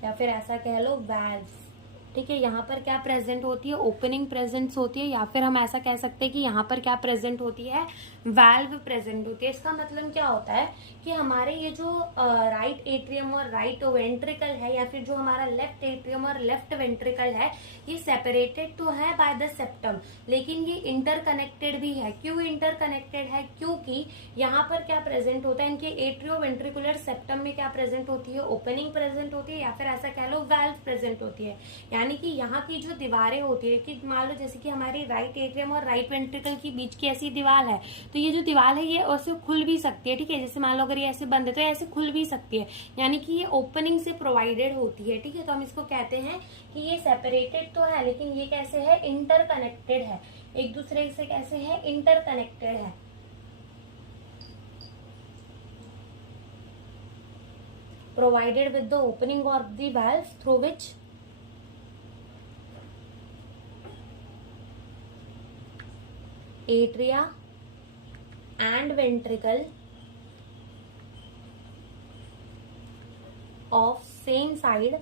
या फिर ऐसा कह लो valves, ठीक है। यहाँ पर क्या प्रेजेंट होती है, ओपनिंग प्रेजेंट होती है, या फिर हम ऐसा कह सकते हैं कि यहाँ पर क्या प्रेजेंट होती है, वाल्व प्रेजेंट होती है। इसका मतलब क्या होता है कि हमारे ये जो राइट एट्रियम और राइट वेंट्रिकल है, या फिर जो हमारा लेफ्ट एट्रियम और लेफ्ट वेंट्रिकल है, ये सेपरेटेड तो है बाय द सेप्टम, लेकिन ये इंटरकनेक्टेड भी है। क्यों इंटरकनेक्टेड है, क्योंकि यहाँ पर क्या प्रेजेंट होता है, इनके एट्रियो वेंट्रिकुलर सेप्टम में क्या प्रेजेंट होती है, ओपनिंग प्रेजेंट होती है, या फिर ऐसा कह लो वाल्व प्रेजेंट होती है। यानी कि यहाँ की जो दीवारें होती है, कि मान लो जैसे कि हमारी राइट एट्रियम और राइट वेंट्रिकल की बीच की ऐसी दीवार है, तो ये जो दीवार है ये ऐसे खुल भी सकती है, ठीक है। जैसे मान लो अगर ये ऐसे बंद है तो ऐसे खुल भी सकती है, यानी कि ये ओपनिंग से प्रोवाइडेड होती है, ठीक है। तो हम इसको कहते हैं कि ये सेपरेटेड तो है, लेकिन ये कैसे है, इंटरकनेक्टेड है, एक दूसरे से कैसे है, इंटरकनेक्टेड है। Provided with the opening of the valves through which atria and ventricle of same side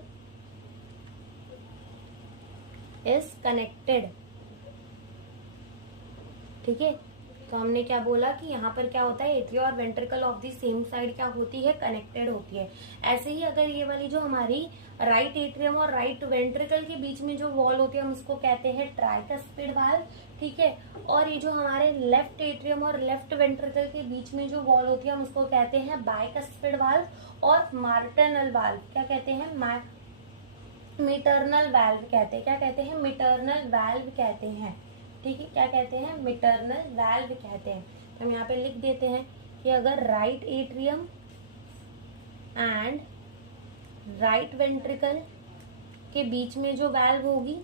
is connected, ठीक है। तो हमने क्या बोला कि यहाँ पर क्या होता है, एट्रिया और ventricle of the same side क्या होती है, कनेक्टेड होती है। ऐसे ही अगर ये वाली जो हमारी राइट एट्रियम और राइट वेंट्रिकल के बीच में जो वॉल होती है हम उसको कहते हैं ट्राइकस्पिड वाल्व, ठीक है। और ये जो हमारे लेफ्ट एट्रियम और लेफ्ट वेंट्रिकल के बीच में जो वॉल होती है हम उसको कहते हैं बाइकस्पिड वाल्व और मार्टर्नल वाल्व। क्या कहते हैं, मिटर्नल वाल्व कहते हैं। क्या कहते हैं, मिटर्नल वाल्व कहते हैं, ठीक है। क्या कहते हैं, मिटर्नल वाल्व कहते हैं। तो हम यहाँ पे लिख देते हैं कि अगर right atrium and right ventricle के बीच में जो वाल्व होगी,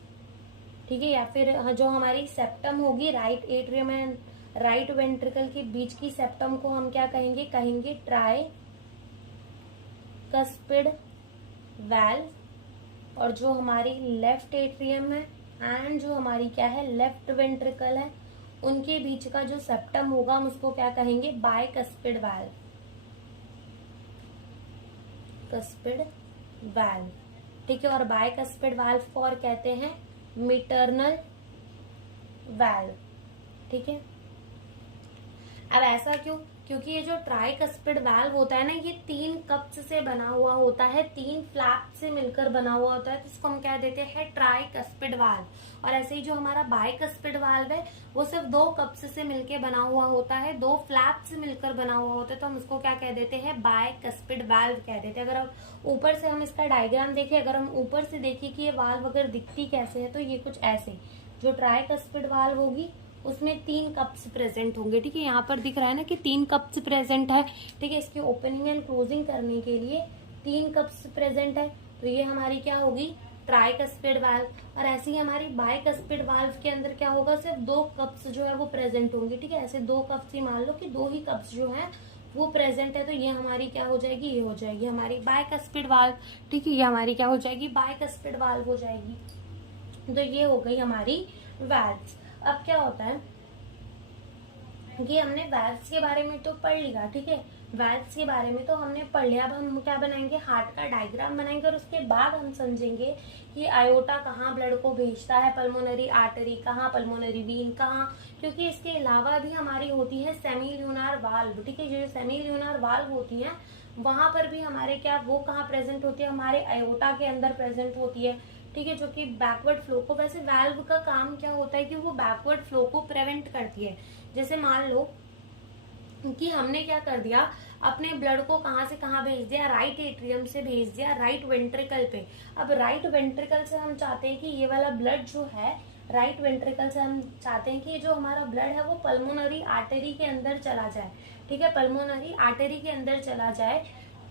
ठीक है, या फिर जो हमारी सेप्टम होगी, right atrium and right ventricle के बीच की सेप्टम को हम क्या कहेंगे, कहेंगे ट्राइकस्पिड वाल्व। और जो हमारी लेफ्ट एट्रियम है एंड जो हमारी क्या है लेफ्ट वेंट्रिकल है, उनके बीच का जो सेप्टम होगा हम उसको क्या कहेंगे, बाइकस्पिड वाल्व, कस्पिड वाल्व, ठीक है। और बाइकस्पिड वाल्व को और कहते हैं मिटर्नल वाल्व, ठीक है। अब ऐसा क्यों, क्योंकि ये जो ट्राइकस्पिड वाल्व होता है ना, ये 3 कप्स से बना हुआ होता है, 3 फ्लैप से मिलकर बना हुआ होता है, तो इसको हम क्या देते हैं, ट्राइकस्पिड वाल्व। और ऐसे ही जो हमारा बाइकस्पिड वाल्व है वो सिर्फ 2 कप्स से मिलकर बना हुआ होता है, 2 फ्लैप से मिलकर बना हुआ होता है, तो हम उसको क्या कह देते हैं, बाइकस्पिड वाल्व कह देते हैं। अगर अब ऊपर से हम इसका डायग्राम देखें, अगर हम ऊपर से देखें कि ये वाल्व अगर दिखती कैसे है, तो ये कुछ ऐसे, जो ट्राइकस्पिड वाल्व होगी उसमें 3 कप्स प्रेजेंट होंगे, ठीक है। यहाँ पर दिख रहा है ना कि 3 कप्स प्रेजेंट है, ठीक है। इसकी ओपनिंग एंड क्लोजिंग करने के लिए 3 कप्स प्रेजेंट है, तो ये हमारी क्या होगी, ट्राइकस्पिड वाल्व। और ऐसे ही हमारी बाइकस्पिड वाल्व के अंदर क्या होगा, सिर्फ 2 कप्स जो है वो प्रेजेंट होंगे, ठीक है। ऐसे 2 कप्स ही मान लो कि 2 ही कप्स जो है वो प्रेजेंट है, तो ये हमारी क्या हो जाएगी, ये हो जाएगी हमारी बाइकस्पिड वाल्व, ठीक है। ये हमारी क्या हो जाएगी, बाइकस्पिड वाल्व हो जाएगी। तो ये हो गई हमारी वाल्व्स। अब क्या होता है कि हमने वाल्व्स के बारे में तो पढ़ लिया, ठीक है। वाल्व्स के बारे में तो हमने पढ़ लिया। अब हम क्या बनाएंगे, हार्ट का डायग्राम बनाएंगे और उसके बाद हम समझेंगे कि आयोटा कहाँ ब्लड को भेजता है, पल्मोनरी आर्टरी कहाँ, पल्मोनरी वीन कहाँ। क्योंकि इसके अलावा भी हमारी होती है सेमी ल्यूनार वाल्व, ठीक है। जो सेमी ल्यूनार वाल्व होती है वहां पर भी हमारे क्या, वो कहाँ प्रेजेंट होती है, हमारे आयोटा के अंदर प्रेजेंट होती है, ठीक है। जो कि बैकवर्ड फ्लो को, वैसे वाल्व का काम क्या होता है कि वो बैकवर्ड फ्लो को प्रिवेंट करती है। जैसे मान लो कि हमने क्या कर दिया, अपने ब्लड को कहाँ से कहाँ भेज दिया, राइट एट्रियम से भेज दिया राइट वेंट्रिकल पे। अब राइट वेंट्रिकल से हम चाहते हैं कि ये वाला ब्लड जो है, राइट वेंट्रिकल से हम चाहते हैं कि जो हमारा ब्लड है वो पल्मोनरी आर्टरी के अंदर चला जाए, ठीक है। पल्मोनरी आर्टरी के अंदर चला जाए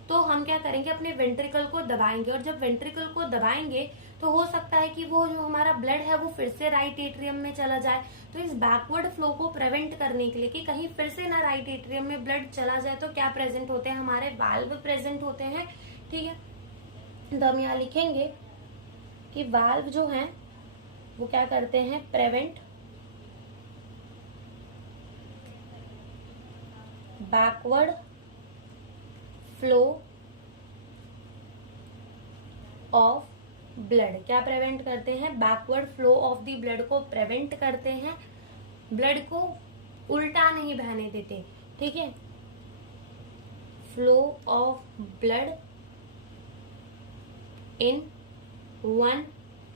तो हम क्या करेंगे, अपने वेंट्रिकल को दबाएंगे। और जब वेंट्रिकल को दबाएंगे तो हो सकता है कि वो जो हमारा ब्लड है वो फिर से राइट एट्रियम में चला जाए। तो इस बैकवर्ड फ्लो को प्रिवेंट करने के लिए कि कहीं फिर से ना राइट एट्रियम में ब्लड चला जाए, तो क्या प्रेजेंट होते हैं, हमारे वाल्व प्रेजेंट होते हैं, ठीक है। तो हम यहाँ लिखेंगे कि वाल्व जो है वो क्या करते हैं, prevent backward flow of blood. क्या प्रिवेंट करते हैं, backward flow of the blood को प्रिवेंट करते हैं, ब्लड को उल्टा नहीं बहने देते, ठीक है। Flow of blood in one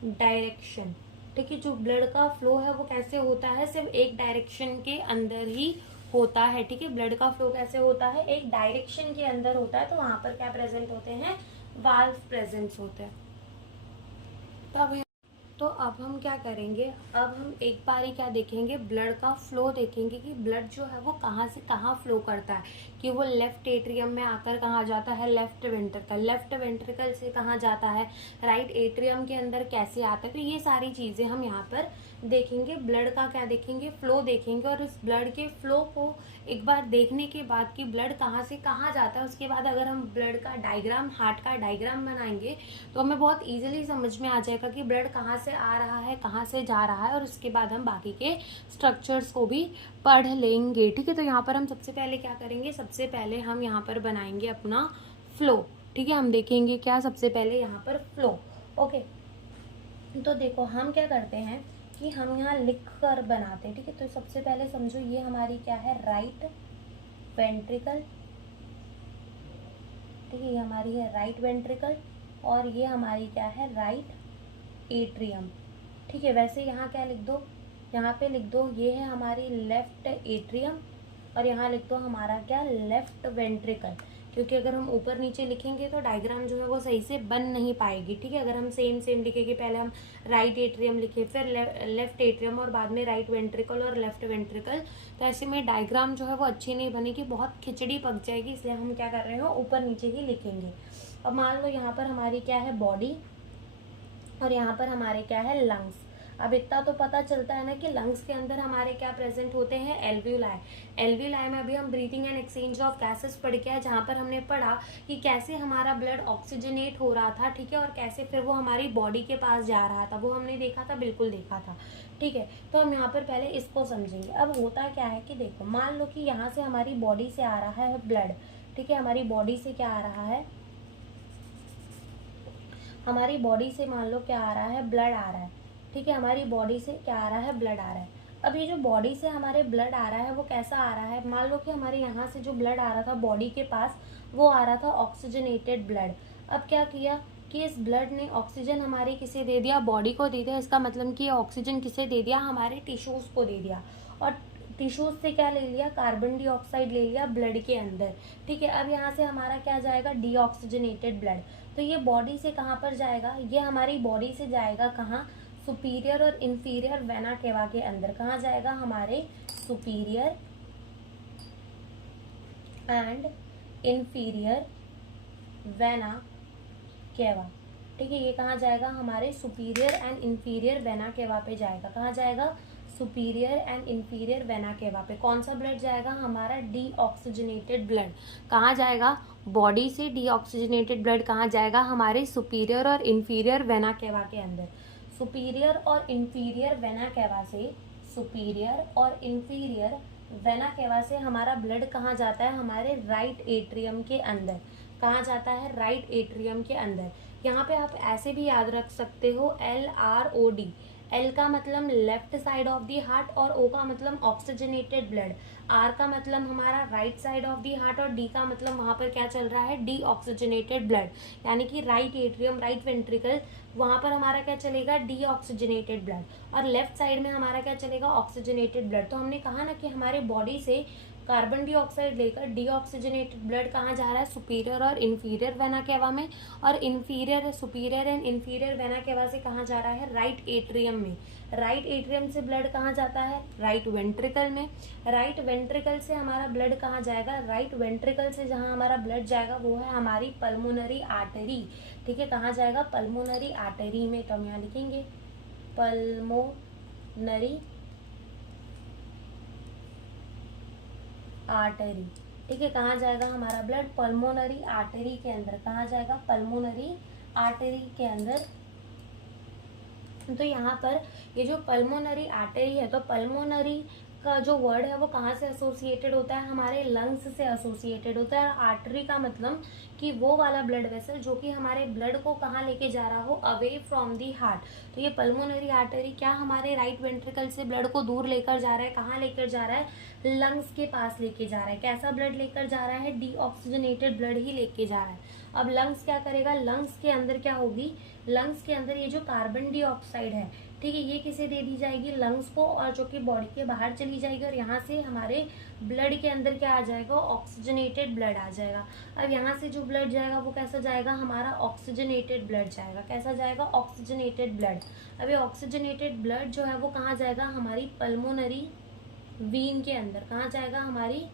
direction, ठीक है। जो ब्लड का फ्लो है वो कैसे होता है, सिर्फ एक डायरेक्शन के अंदर ही होता है, ठीक है। ब्लड का फ्लो कैसे होता है, एक डायरेक्शन के अंदर होता है, तो वहां पर क्या प्रेजेंट होते हैं, वाल्व प्रेजेंट होते हैं। तो अब हम क्या करेंगे, अब हम एक बार ही क्या देखेंगे, ब्लड का फ्लो देखेंगे कि ब्लड जो है वो कहाँ से कहाँ फ्लो करता है, कि वो लेफ्ट एट्रियम में आकर कहाँ जाता है, लेफ्ट वेंट्रिकल से कहाँ जाता है, राइट एट्रियम के अंदर कैसे आता है। तो ये सारी चीज़ें हम यहाँ पर देखेंगे, ब्लड का क्या देखेंगे, फ्लो देखेंगे। और इस ब्लड के फ्लो को एक बार देखने के बाद कि ब्लड कहाँ से कहाँ जाता है, उसके बाद अगर हम ब्लड का डायग्राम, हार्ट का डायग्राम बनाएंगे तो हमें बहुत इजीली समझ में आ जाएगा कि ब्लड कहाँ से आ रहा है, कहाँ से जा रहा है। और उसके बाद हम बाकी के स्ट्रक्चर्स को भी पढ़ लेंगे, ठीक है। तो यहाँ पर हम सबसे पहले क्या करेंगे, सबसे पहले हम यहाँ पर बनाएंगे अपना फ्लो, ठीक है। हम देखेंगे क्या, सबसे पहले यहाँ पर फ्लो, ओके। तो देखो हम क्या करते हैं कि हम यहाँ लिख कर बनाते हैं, ठीक है। तो सबसे पहले समझो ये हमारी क्या है, राइट वेंट्रिकल, ठीक है, ये हमारी है राइट वेंट्रिकल, और ये हमारी क्या है, राइट एट्रियम, ठीक है। वैसे यहाँ क्या लिख दो, यहाँ पे लिख दो ये है हमारी लेफ्ट एट्रियम, और यहाँ लिख दो हमारा क्या, लेफ्ट वेंट्रिकल, क्योंकि अगर हम ऊपर नीचे लिखेंगे तो डायग्राम जो है वो सही से बन नहीं पाएगी, ठीक है। अगर हम सेम सेम लिखेंगे, पहले हम राइट एट्रियम लिखे, फिर लेफ्ट एट्रियम, और बाद में राइट वेंट्रिकल और लेफ्ट वेंट्रिकल, तो ऐसे में डायग्राम जो है वो अच्छी नहीं बनेगी, बहुत खिचड़ी पक जाएगी, इसलिए हम क्या कर रहे हो, ऊपर नीचे ही लिखेंगे। अब मान लो यहाँ पर हमारी क्या है, बॉडी, और यहाँ पर हमारे क्या है, लंग्स। अब इतना तो पता चलता है ना कि लंग्स के अंदर हमारे क्या प्रेजेंट होते हैं, एल्वियोलाई। एल्वियोलाई में अभी हम breathing and exchange of gases पढ़ के आए, जहाँ पर हमने पढ़ा कि कैसे हमारा ब्लड ऑक्सीजनेट हो रहा था, ठीक है, और कैसे फिर वो हमारी बॉडी के पास जा रहा था, वो हमने देखा था, बिल्कुल देखा था, ठीक है। तो हम यहाँ पर पहले इसको समझेंगे। अब होता क्या है कि देखो, मान लो कि यहाँ से हमारी बॉडी से आ रहा है ब्लड, ठीक है, हमारी बॉडी से क्या आ रहा है, हमारी बॉडी से मान लो क्या आ रहा है, ब्लड आ रहा है, ठीक है, हमारी बॉडी से क्या आ रहा है, ब्लड आ रहा है। अब ये जो बॉडी से हमारे ब्लड आ रहा है वो कैसा आ रहा है, मान लो कि हमारे यहाँ से जो ब्लड आ रहा था बॉडी के पास, वो आ रहा था ऑक्सीजनेटेड ब्लड। अब क्या किया कि इस ब्लड ने ऑक्सीजन हमारे किसे दे दिया, बॉडी को दे दिया। इसका मतलब कि ऑक्सीजन किसे दे दिया, हमारे टिश्यूज को दे दिया, और टिश्यूज से क्या ले लिया, कार्बन डाइऑक्साइड ले लिया ब्लड के अंदर, ठीक है। अब यहाँ से हमारा क्या जाएगा, डीऑक्सीजनेटेड ब्लड। तो ये बॉडी से कहाँ पर जाएगा, ये हमारी बॉडी से जाएगा कहाँ, सुपीरियर और इंफीरियर वेना केवा के अंदर। कहाँ जाएगा, हमारे superior and inferior vena cava, ठीक है। ये कहाँ जाएगा, हमारे superior and inferior vena cava पे जाएगा। कहाँ जाएगा, superior and inferior vena cava पे। कौन सा ब्लड जाएगा, हमारा डीऑक्सीजनेटेड ब्लड। कहाँ जाएगा, बॉडी से डीऑक्सीजनेटेड ब्लड कहाँ जाएगा, हमारे सुपीरियर और इंफीरियर वेना केवा के अंदर। सुपीरियर और इंफीरियर वेना केवा से, सुपीरियर और इंफीरियर वेना केवा से हमारा ब्लड कहाँ जाता है, हमारे राइट एट्रियम के अंदर। कहाँ जाता है, राइट एट्रियम के अंदर। यहाँ पे आप ऐसे भी याद रख सकते हो, LROD। एल का मतलब left side of the heart, और ओ का मतलब ऑक्सीजनेटेड ब्लड, आर का मतलब हमारा right side of the heart, और डी का मतलब वहाँ पर क्या चल रहा है, डी ऑक्सीजनेटेड ब्लड, यानी कि राइट एट्रियम, राइट वेंट्रिकल, वहाँ पर हमारा क्या चलेगा, डी ऑक्सीजनेटेड ब्लड, और लेफ्ट साइड में हमारा क्या चलेगा, ऑक्सीजनेटेड ब्लड। तो हमने कहा ना कि हमारे बॉडी से कार्बन डाइऑक्साइड लेकर डीऑक्सीजनेटेड ब्लड कहाँ जा रहा है, सुपीरियर और इंफीरियर वेना केवा में, और inferior, superior and inferior vena cava से कहाँ जा रहा है, राइट एट्रियम में। राइट एट्रियम से ब्लड कहाँ जाता है, राइट वेंट्रिकल में। राइट वेंट्रिकल से हमारा ब्लड कहाँ जाएगा, राइट वेंट्रिकल से जहाँ हमारा ब्लड जाएगा वो है हमारी पल्मोनरी आर्टरी, ठीक है। कहाँ जाएगा, पल्मोनरी आर्टरी में। तो हम यहाँ लिखेंगे पल्मोनरी आर्टरी, ठीक है। कहाँ जाएगा हमारा ब्लड, पल्मोनरी आर्टरी के अंदर। कहाँ जाएगा, पल्मोनरी आर्टरी के अंदर। तो यहाँ पर ये जो पल्मोनरी आर्टरी है, तो पल्मोनरी का जो वर्ड है वो कहाँ से एसोसिएटेड होता है, हमारे लंग्स से एसोसिएटेड होता है। आर्टरी का मतलब कि वो वाला ब्लड वेसल जो कि हमारे ब्लड को कहाँ लेके जा रहा हो, अवे फ्रॉम दी हार्ट। तो ये पल्मोनरी आर्टरी क्या हमारे राइट वेंट्रिकल से ब्लड को दूर लेकर जा रहा है, कहाँ लेकर जा रहा है, लंग्स के पास लेके जा रहा है। कैसा ब्लड लेकर जा रहा है, डीऑक्सीजनेटेड ब्लड ही लेके जा रहा है। अब लंग्स क्या करेगा, लंग्स के अंदर क्या होगी, लंग्स के अंदर ये जो कार्बन डाइऑक्साइड है, ठीक है, ये किसे दे दी जाएगी, लंग्स को, और जो कि बॉडी के बाहर चली जाएगी, और यहाँ से हमारे ब्लड के अंदर क्या आ जाएगा, ऑक्सीजनेटेड ब्लड आ जाएगा। अब यहाँ से जो ब्लड जाएगा वो कैसा जाएगा, हमारा ऑक्सीजनेटेड ब्लड जाएगा। कैसा जाएगा, ऑक्सीजनेटेड ब्लड। अब ये ऑक्सीजनेटेड ब्लड जो है वो कहाँ जाएगा, हमारी पल्मोनरी वीन के अंदर। कहाँ जाएगा, हमारी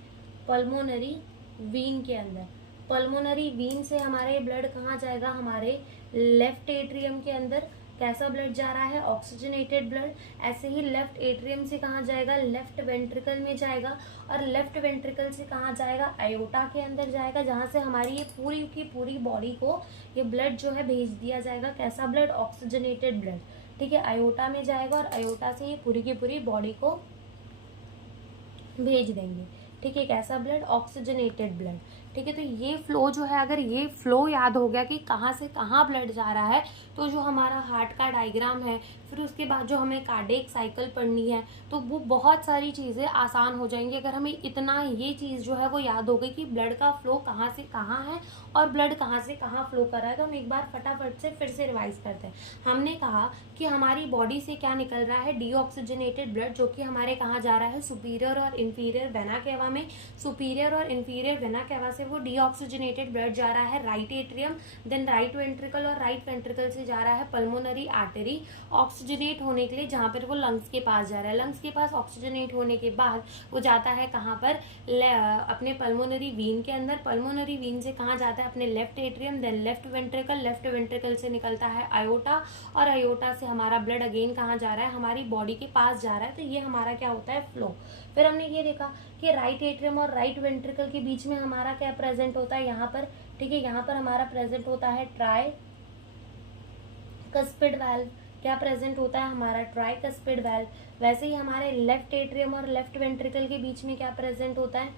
पल्मोनरी वीन के अंदर। पल्मोनरी वीन से हमारे ब्लड कहाँ जाएगा, हमारे लेफ्ट एट्रियम के अंदर। कैसा ब्लड जा रहा है, ऑक्सीजनेटेड ब्लड। ऐसे ही लेफ्ट एट्रियम से कहाँ जाएगा, लेफ्ट वेंट्रिकल में जाएगा, और लेफ्ट वेंट्रिकल से कहाँ जाएगा, अयोटा के अंदर जाएगा, जहाँ से हमारी ये पूरी की पूरी बॉडी को ये ब्लड जो है भेज दिया जाएगा। कैसा ब्लड, ऑक्सीजनेटेड ब्लड, ठीक है, अयोटा में जाएगा, और अयोटा से ये पूरी की पूरी बॉडी को भेज देंगे। ठीक है, कैसा ब्लड, ऑक्सीजनेटेड ब्लड। ठीक है, तो ये फ्लो जो है, अगर ये फ्लो याद हो गया कि कहाँ से कहाँ ब्लड जा रहा है, तो जो हमारा हार्ट का डायग्राम है, फिर उसके बाद जो हमें कार्डियक साइकिल पढ़नी है, तो वो बहुत सारी चीज़ें आसान हो जाएंगी अगर हमें इतना ये चीज़ जो है वो याद हो गई कि ब्लड का फ्लो कहाँ से कहाँ है और ब्लड कहाँ से कहाँ फ्लो कर रहा है। तो हम एक बार फटाफट से फिर से रिवाइज करते हैं। हमने कहा कि हमारी बॉडी से क्या निकल रहा है, डीऑक्सीजनेटेड ब्लड, जो कि हमारे कहाँ जा रहा है, सुपीरियर और इंफीरियर वेना केवा में। सुपीरियर और इंफीरियर वेना केवा से वो डीऑक्सीजनेटेड ब्लड जा रहा है right atrium, then right ventricle, और राइट वेंट्रिकल से जा रहा है पल्मोनरी आर्टरी ऑक्सीजनेट होने के लिए, जहाँ पर वो लंग्स के पास जा रहा है। लंग्स के पास ऑक्सीजनेट होने के बाद वो जाता है कहाँ पर, अपने पल्मोनरी वीन के अंदर। पल्मोनरी वीन से कहाँ जाता है, अपने left atrium, then left ventricle, left ventricle से निकलता है आयोटा, और आयोटा से हमारा ब्लड अगेन कहाँ जा रहा है, हमारी बॉडी के पास जा रहा है। तो ये हमारा क्या होता है, फ्लो। फिर हमने ये देखा कि राइट एट्रियम और राइट वेंट्रिकल के बीच में हमारा क्या प्रेजेंट होता है यहाँ पर, ठीक है, यहाँ पर हमारा प्रेजेंट होता है ट्राइकस्पिड वाल्व। क्या प्रेजेंट होता है हमारा, ट्राइकस्पिड वाल्व। वैसे ही हमारे लेफ्ट एट्रियम और लेफ्ट वेंट्रिकल के बीच में क्या प्रेजेंट होता है,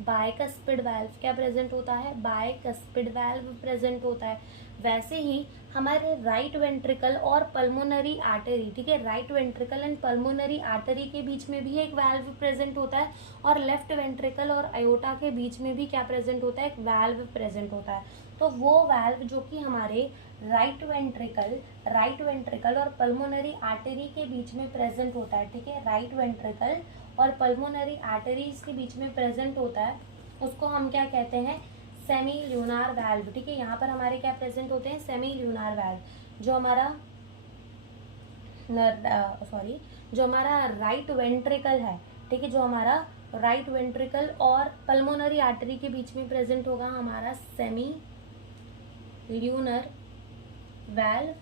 बायकस्पिड वाल्व। क्या प्रेजेंट होता है, बायकस्पिड वाल्व प्रेजेंट होता है। वैसे ही हमारे राइट वेंट्रिकल और पल्मोनरी आर्टरी, ठीक है, right ventricle and pulmonary artery के बीच में भी एक वाल्व प्रेजेंट होता है, और लेफ्ट वेंट्रिकल और अयोटा के बीच में भी क्या प्रेजेंट होता है, एक वाल्व प्रेजेंट होता है। तो वो वाल्व जो कि हमारे राइट वेंट्रिकल और पल्मोनरी आर्टरी के बीच में प्रेजेंट होता है, ठीक है, राइट वेंट्रिकल और पल्मोनरी आर्टरीज के बीच में प्रेजेंट होता है, उसको हम क्या कहते हैं, सेमी ल्यूनार वाल्व। ठीक है, यहाँ पर हमारे क्या प्रेजेंट होते हैं, सेमी ल्यूनार वाल्व। जो हमारा राइट वेंट्रिकल है, ठीक है, जो हमारा राइट वेंट्रिकल और पल्मोनरी आर्टरी के बीच में प्रेजेंट होगा हमारा सेमी ल्यूनर वाल्व।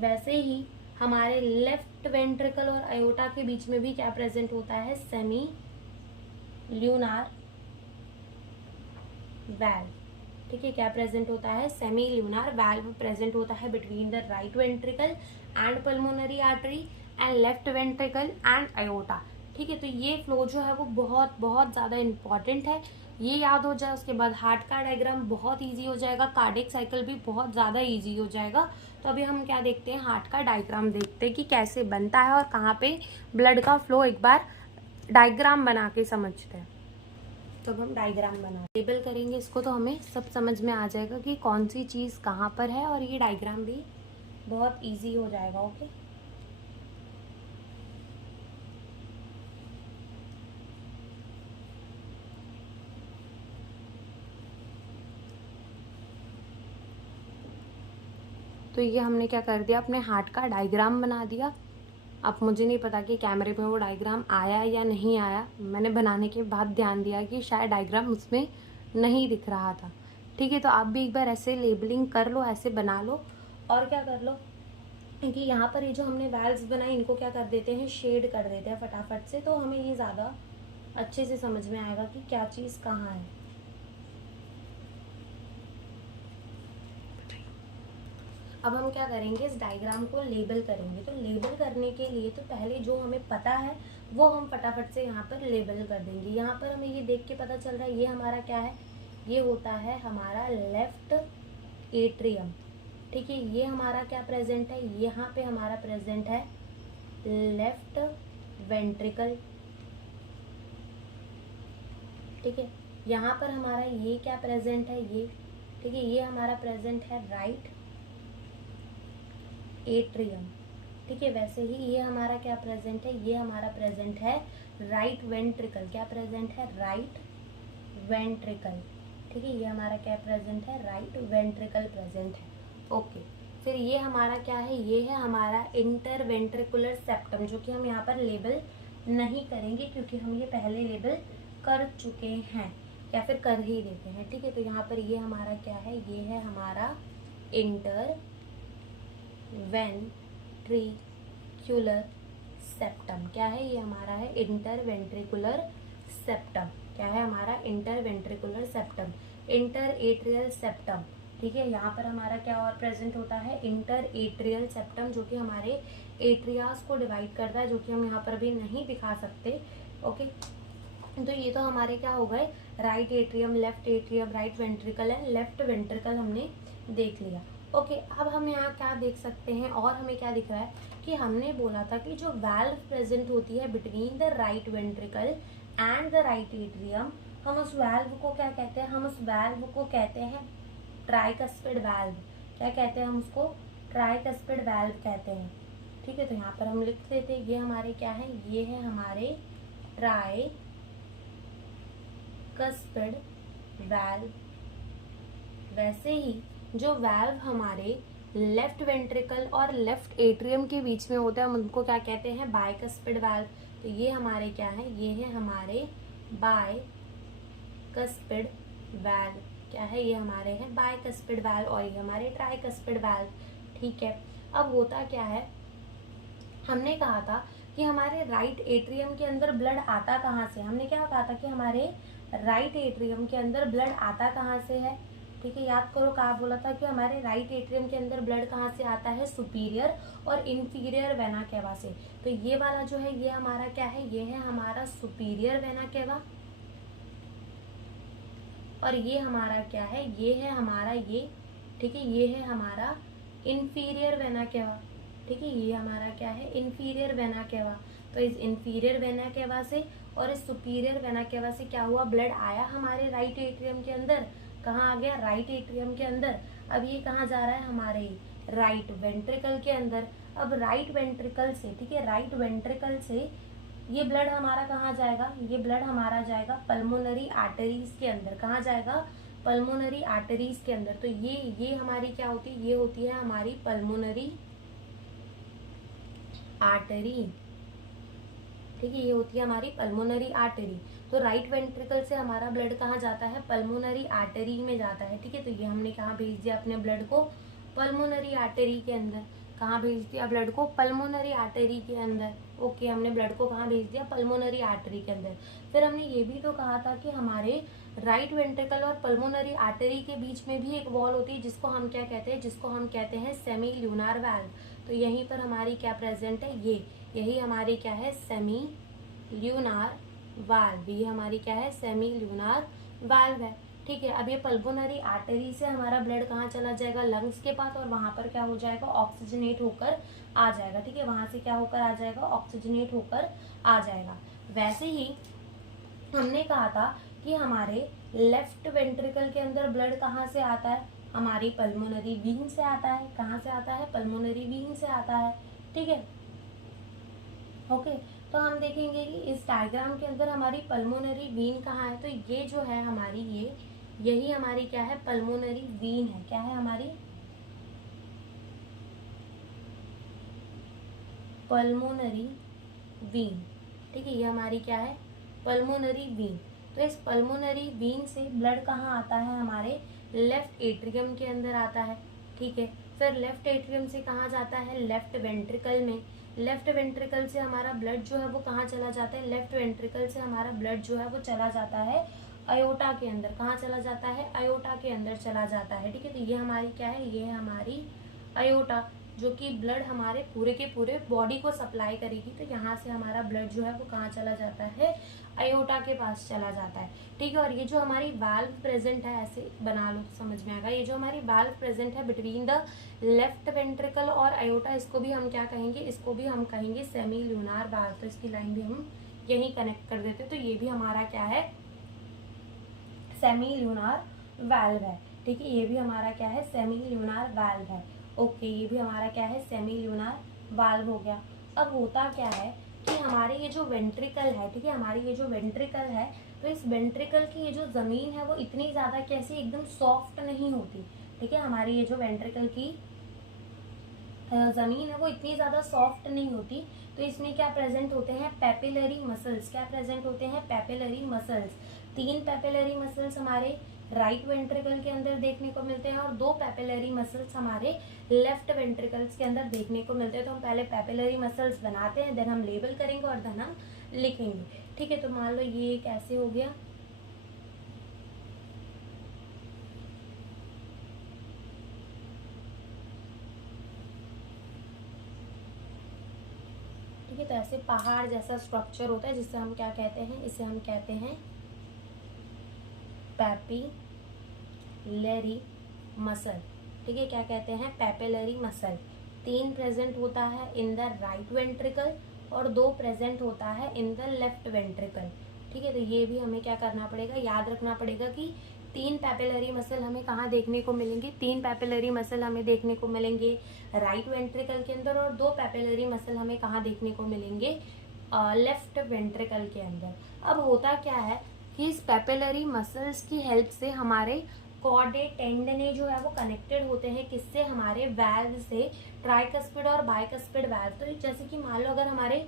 वैसे ही हमारे लेफ्ट वेंट्रिकल और अयोटा के बीच में भी क्या प्रेजेंट होता है, सेमी ल्यूनार वाल्व। ठीक है, क्या प्रेजेंट होता है, सेमी ल्यूनार वाल्व प्रेजेंट होता है between the right ventricle and pulmonary artery and left ventricle and aorta. ठीक है, तो ये फ्लो जो है वो बहुत बहुत ज़्यादा इंपॉर्टेंट है। ये याद हो जाए, उसके बाद हार्ट का डायग्राम बहुत इजी हो जाएगा, कार्डियक साइकिल भी बहुत ज़्यादा इजी हो जाएगा। तो अभी हम क्या देखते हैं, हार्ट का डायग्राम देखते हैं कि कैसे बनता है और कहाँ पे ब्लड का फ्लो, एक बार डायग्राम बना के समझते हैं। तो अब हम डायग्राम बना लेबल करेंगे इसको, तो हमें सब समझ में आ जाएगा कि कौन सी चीज़ कहाँ पर है, और ये डायग्राम भी बहुत इजी हो जाएगा। ओके, तो ये हमने क्या कर दिया, अपने हार्ट का डायग्राम बना दिया। अब मुझे नहीं पता कि कैमरे में वो डायग्राम आया या नहीं आया, मैंने बनाने के बाद ध्यान दिया कि शायद डायग्राम उसमें नहीं दिख रहा था। ठीक है, तो आप भी एक बार ऐसे लेबलिंग कर लो, ऐसे बना लो, और क्या कर लो, क्योंकि यहाँ पर ये जो हमने वाल्व्स बनाए इनको क्या कर देते हैं, शेड कर देते हैं फटाफट से, तो हमें ये ज़्यादा अच्छे से समझ में आएगा कि क्या चीज़ कहाँ है। अब हम क्या करेंगे, इस डायग्राम को लेबल करेंगे। तो लेबल करने के लिए तो पहले जो हमें पता है वो हम फटाफट से यहाँ पर लेबल कर देंगे। यहाँ पर हमें ये देख के पता चल रहा है, ये हमारा क्या है, ये होता है हमारा लेफ्ट एट्रियम। ठीक है, ये हमारा क्या प्रेजेंट है, यहाँ पे हमारा प्रेजेंट है लेफ्ट वेंट्रिकल। ठीक है, यहाँ पर हमारा ये क्या प्रेजेंट है, ये, ठीक है, ये हमारा प्रेजेंट है राइट एट्रियम। ठीक है, वैसे ही ये हमारा क्या प्रेजेंट है, ये हमारा प्रेजेंट है राइट वेंट्रिकल। क्या प्रेजेंट है, राइट वेंट्रिकल। ठीक है, ये हमारा क्या प्रेजेंट है, राइट वेंट्रिकल प्रेजेंट है। ओके, फिर ये हमारा क्या है, ये है हमारा इंटरवेंट्रिकुलर सेप्टम, जो कि हम यहाँ पर लेबल नहीं करेंगे क्योंकि हम ये पहले लेबल कर चुके हैं, या फिर कर ही देते हैं। ठीक है, तो यहाँ पर ये हमारा क्या है, ये है हमारा इंटरवेंट्रिकुलर सेप्टम। क्या है, ये हमारा है इंटरवेंट्रिकुलर सेप्टम। क्या है हमारा, interventricular septum, inter atrial septum. ठीक है, यहाँ पर हमारा क्या और प्रेजेंट होता है, इंटर एट्रियल सेप्टम, जो कि हमारे एट्रियास को डिवाइड करता है, जो कि हम यहाँ पर भी नहीं दिखा सकते। ओके, तो ये तो हमारे क्या हो गए, right atrium, left atrium, right ventricle and left ventricle हमने देख लिया। ओके, अब हम यहाँ क्या देख सकते हैं, और हमें क्या दिख रहा है कि हमने बोला था कि जो वाल्व प्रेजेंट होती है between the right ventricle and the right atrium, हम उस वाल्व को क्या कहते हैं, हम उस वाल्व को कहते हैं ट्राइकस्पिड वाल्व। क्या कहते हैं हम उसको, ट्राइकस्पिड वाल्व कहते हैं। ठीक है, तो यहाँ पर हम लिख देते हैं ये हमारे क्या है, ये है हमारे ट्राइकस्पिड वाल्व। वैसे ही जो वाल्व हमारे लेफ्ट वेंट्रिकल और लेफ्ट एट्रियम के बीच में होता है हम उनको क्या कहते हैं, बाइकस्पिड वाल्व। तो ये हमारे क्या है, ये है हमारे बाइकस्पिड वाल्व। क्या है, ये हमारे हैं बाइकस्पिड वाल्व और ये हमारे ट्राइकस्पिड वाल्व। ठीक है, अब होता क्या है, हमने कहा था कि हमारे राइट एट्रियम के अंदर ब्लड आता कहाँ से, हमने क्या कहा था कि हमारे राइट एट्रियम के अंदर ब्लड आता कहाँ से है। ठीक है, याद करो कहा बोला था कि हमारे राइट एट्रियम के अंदर ब्लड कहाँ से आता है, सुपीरियर और इंफीरियर वेना केवा से। तो ये वाला जो है ये हमारा क्या है, ये है हमारा सुपीरियर वेना केवा, और ये हमारा क्या है, ये है हमारा ये, ठीक है, ये है हमारा इंफीरियर वेना केवा। ठीक है, ये हमारा क्या है, इंफीरियर वेना केवा। तो इस इंफीरियर वेना केवा से और इस सुपीरियर वेना केवा से क्या हुआ, ब्लड आया हमारे राइट एट्रियम के अंदर। कहाँ आ गया, राइट एट्रियम के अंदर। अब ये कहाँ जा रहा है, हमारे राइट वेंट्रिकल के अंदर। अब राइट वेंट्रिकल से, ठीक है, राइट वेंट्रिकल से ये ब्लड हमारा कहाँ जाएगा, ये ब्लड हमारा जाएगा पल्मोनरी आर्टरीज के अंदर। कहाँ जाएगा, पल्मोनरी आर्टरीज के अंदर। तो ये हमारी क्या होती है, ये होती है हमारी पल्मोनरी आर्टरी। ठीक है, ये होती है हमारी पल्मोनरी आर्टरी। तो राइट वेंट्रिकल से हमारा ब्लड कहाँ जाता है, पल्मोनरी आर्टरी में जाता है। ठीक है, तो ये हमने कहाँ भेज दिया अपने ब्लड को, पल्मोनरी आर्टरी के अंदर। कहाँ भेज दिया ब्लड को, पल्मोनरी आर्टरी के अंदर। ओके, हमने ब्लड को कहाँ भेज दिया, पल्मोनरी आर्टरी के अंदर। फिर हमने ये भी तो कहा था कि हमारे राइट वेंट्रिकल और पल्मोनरी आर्टरी के बीच में भी एक वॉल होती है जिसको हम क्या कहते हैं, जिसको हम कहते हैं सेमी ल्यूनार वाल्व। तो यहीं पर हमारी क्या प्रेजेंट है, ये यही हमारी क्या है, सेमी ल्यूनार वाल्व। ये हमारी क्या है, सेमी ल्यूनार वाल्व है। ठीक है, अब ये पल्मोनरी आर्टरी से हमारा ब्लड कहाँ चला जाएगा, लंग्स के पास, और वहां पर क्या हो जाएगा, ऑक्सीजनेट होकर आ जाएगा। ठीक है, वहां से क्या होकर आ जाएगा, ऑक्सीजनेट होकर आ जाएगा। वैसे ही हमने कहा था कि हमारे लेफ्ट वेंट्रिकल के अंदर ब्लड कहाँ से आता है, हमारी पल्मोनरी वीन से आता है। कहाँ से आता है, पल्मोनरी वीन से आता है। ठीक है, ओके, तो हम देखेंगे कि इस डायग्राम के अंदर हमारी पल्मोनरी वीन कहाँ है। तो ये जो है हमारी, ये यही हमारी क्या है, पल्मोनरी वीन है। क्या है हमारी, पल्मोनरी वीन। ठीक है, ये हमारी क्या है, पल्मोनरी वीन। तो इस पल्मोनरी वीन से ब्लड कहाँ आता है, हमारे लेफ्ट एट्रियम के अंदर आता है। ठीक है, फिर लेफ्ट एट्रियम से कहाँ जाता है, लेफ्ट वेंट्रिकल में। लेफ्ट वेंट्रिकल से हमारा ब्लड जो है वो कहाँ चला जाता है, लेफ्ट वेंट्रिकल से हमारा ब्लड जो है वो चला जाता है अयोटा के अंदर। कहाँ चला जाता है, अयोटा के अंदर चला जाता है। ठीक है, तो ये हमारी क्या है, ये है हमारी अयोटा, जो कि ब्लड हमारे पूरे के पूरे बॉडी को सप्लाई करेगी। तो यहाँ से हमारा ब्लड जो है वो कहाँ चला जाता है, अयोटा के पास चला जाता है। ठीक है, और ये जो हमारी वाल्व प्रेजेंट है, ऐसे बना लो तो समझ में आएगा, ये जो हमारी वाल्व प्रेजेंट है बिटवीन द लेफ्ट वेंट्रिकल और अयोटा, इसको भी हम क्या कहेंगे, इसको भी हम कहेंगे सेमी ल्यूनार वाल्व। तो इसकी लाइन भी हम यही कनेक्ट कर देते, तो ये भी हमारा क्या है, सेमी ल्यूनार वाल्व है। ठीक है, ये भी हमारा क्या है, सेमी ल्यूनार वाल्व है। ओके, ये भी हमारा क्या है, सेमी ल्यूनार वाल्व हो गया। अब होता क्या है कि हमारे ये जो वेंट्रिकल है, ठीक है, हमारी ये जो वेंट्रिकल है, तो इस वेंट्रिकल की ये जो जमीन है वो इतनी ज्यादा कैसी, एकदम सॉफ्ट नहीं होती। ठीक है, हमारी ये जो वेंट्रिकल की जमीन है वो इतनी ज्यादा सॉफ्ट नहीं होती। तो इसमें क्या प्रेजेंट होते हैं, पेपिलरी मसल्स। क्या प्रेजेंट होते हैं, पेपिलरी मसल्स। 3 पेपिलरी मसल्स हमारे राइट वेंट्रिकल के अंदर देखने को मिलते हैं और 2 पेपिलरी मसल्स हमारे लेफ्ट वेंट्रिकल्स के अंदर देखने को मिलते हैं। तो हम पहले पेपिलरी मसल्स बनाते हैं, देन हम लेबल करेंगे और देन हम लिखेंगे। ठीक है, तो मान लो ये कैसे हो गया, ठीक है, तो ऐसे पहाड़ जैसा स्ट्रक्चर होता है जिससे हम क्या कहते हैं, इसे हम कहते हैं पैपिलरी मसल। ठीक है, क्या कहते हैं, पैपिलरी मसल। 3 प्रेजेंट होता है इन द राइट वेंट्रिकल और 2 प्रेजेंट होता है इन द लेफ्ट वेंट्रिकल। ठीक है, तो ये भी हमें क्या करना पड़ेगा, याद रखना पड़ेगा कि 3 पैपिलरी मसल हमें कहाँ देखने को मिलेंगे। 3 पैपिलरी मसल हमें देखने को मिलेंगे राइट वेंट्रिकल के अंदर और 2 पैपिलरी मसल हमें कहाँ देखने को मिलेंगे, लेफ्ट वेंट्रिकल के अंदर। अब होता क्या है कि इस पैपिलरी मसल्स की हेल्प से हमारे कॉर्डे टेंडने जो है वो कनेक्टेड होते हैं किससे, हमारे वाल्व से, ट्राइकस्पिड और बाइकस्पिड वाल्व। तो जैसे कि मान लो अगर हमारे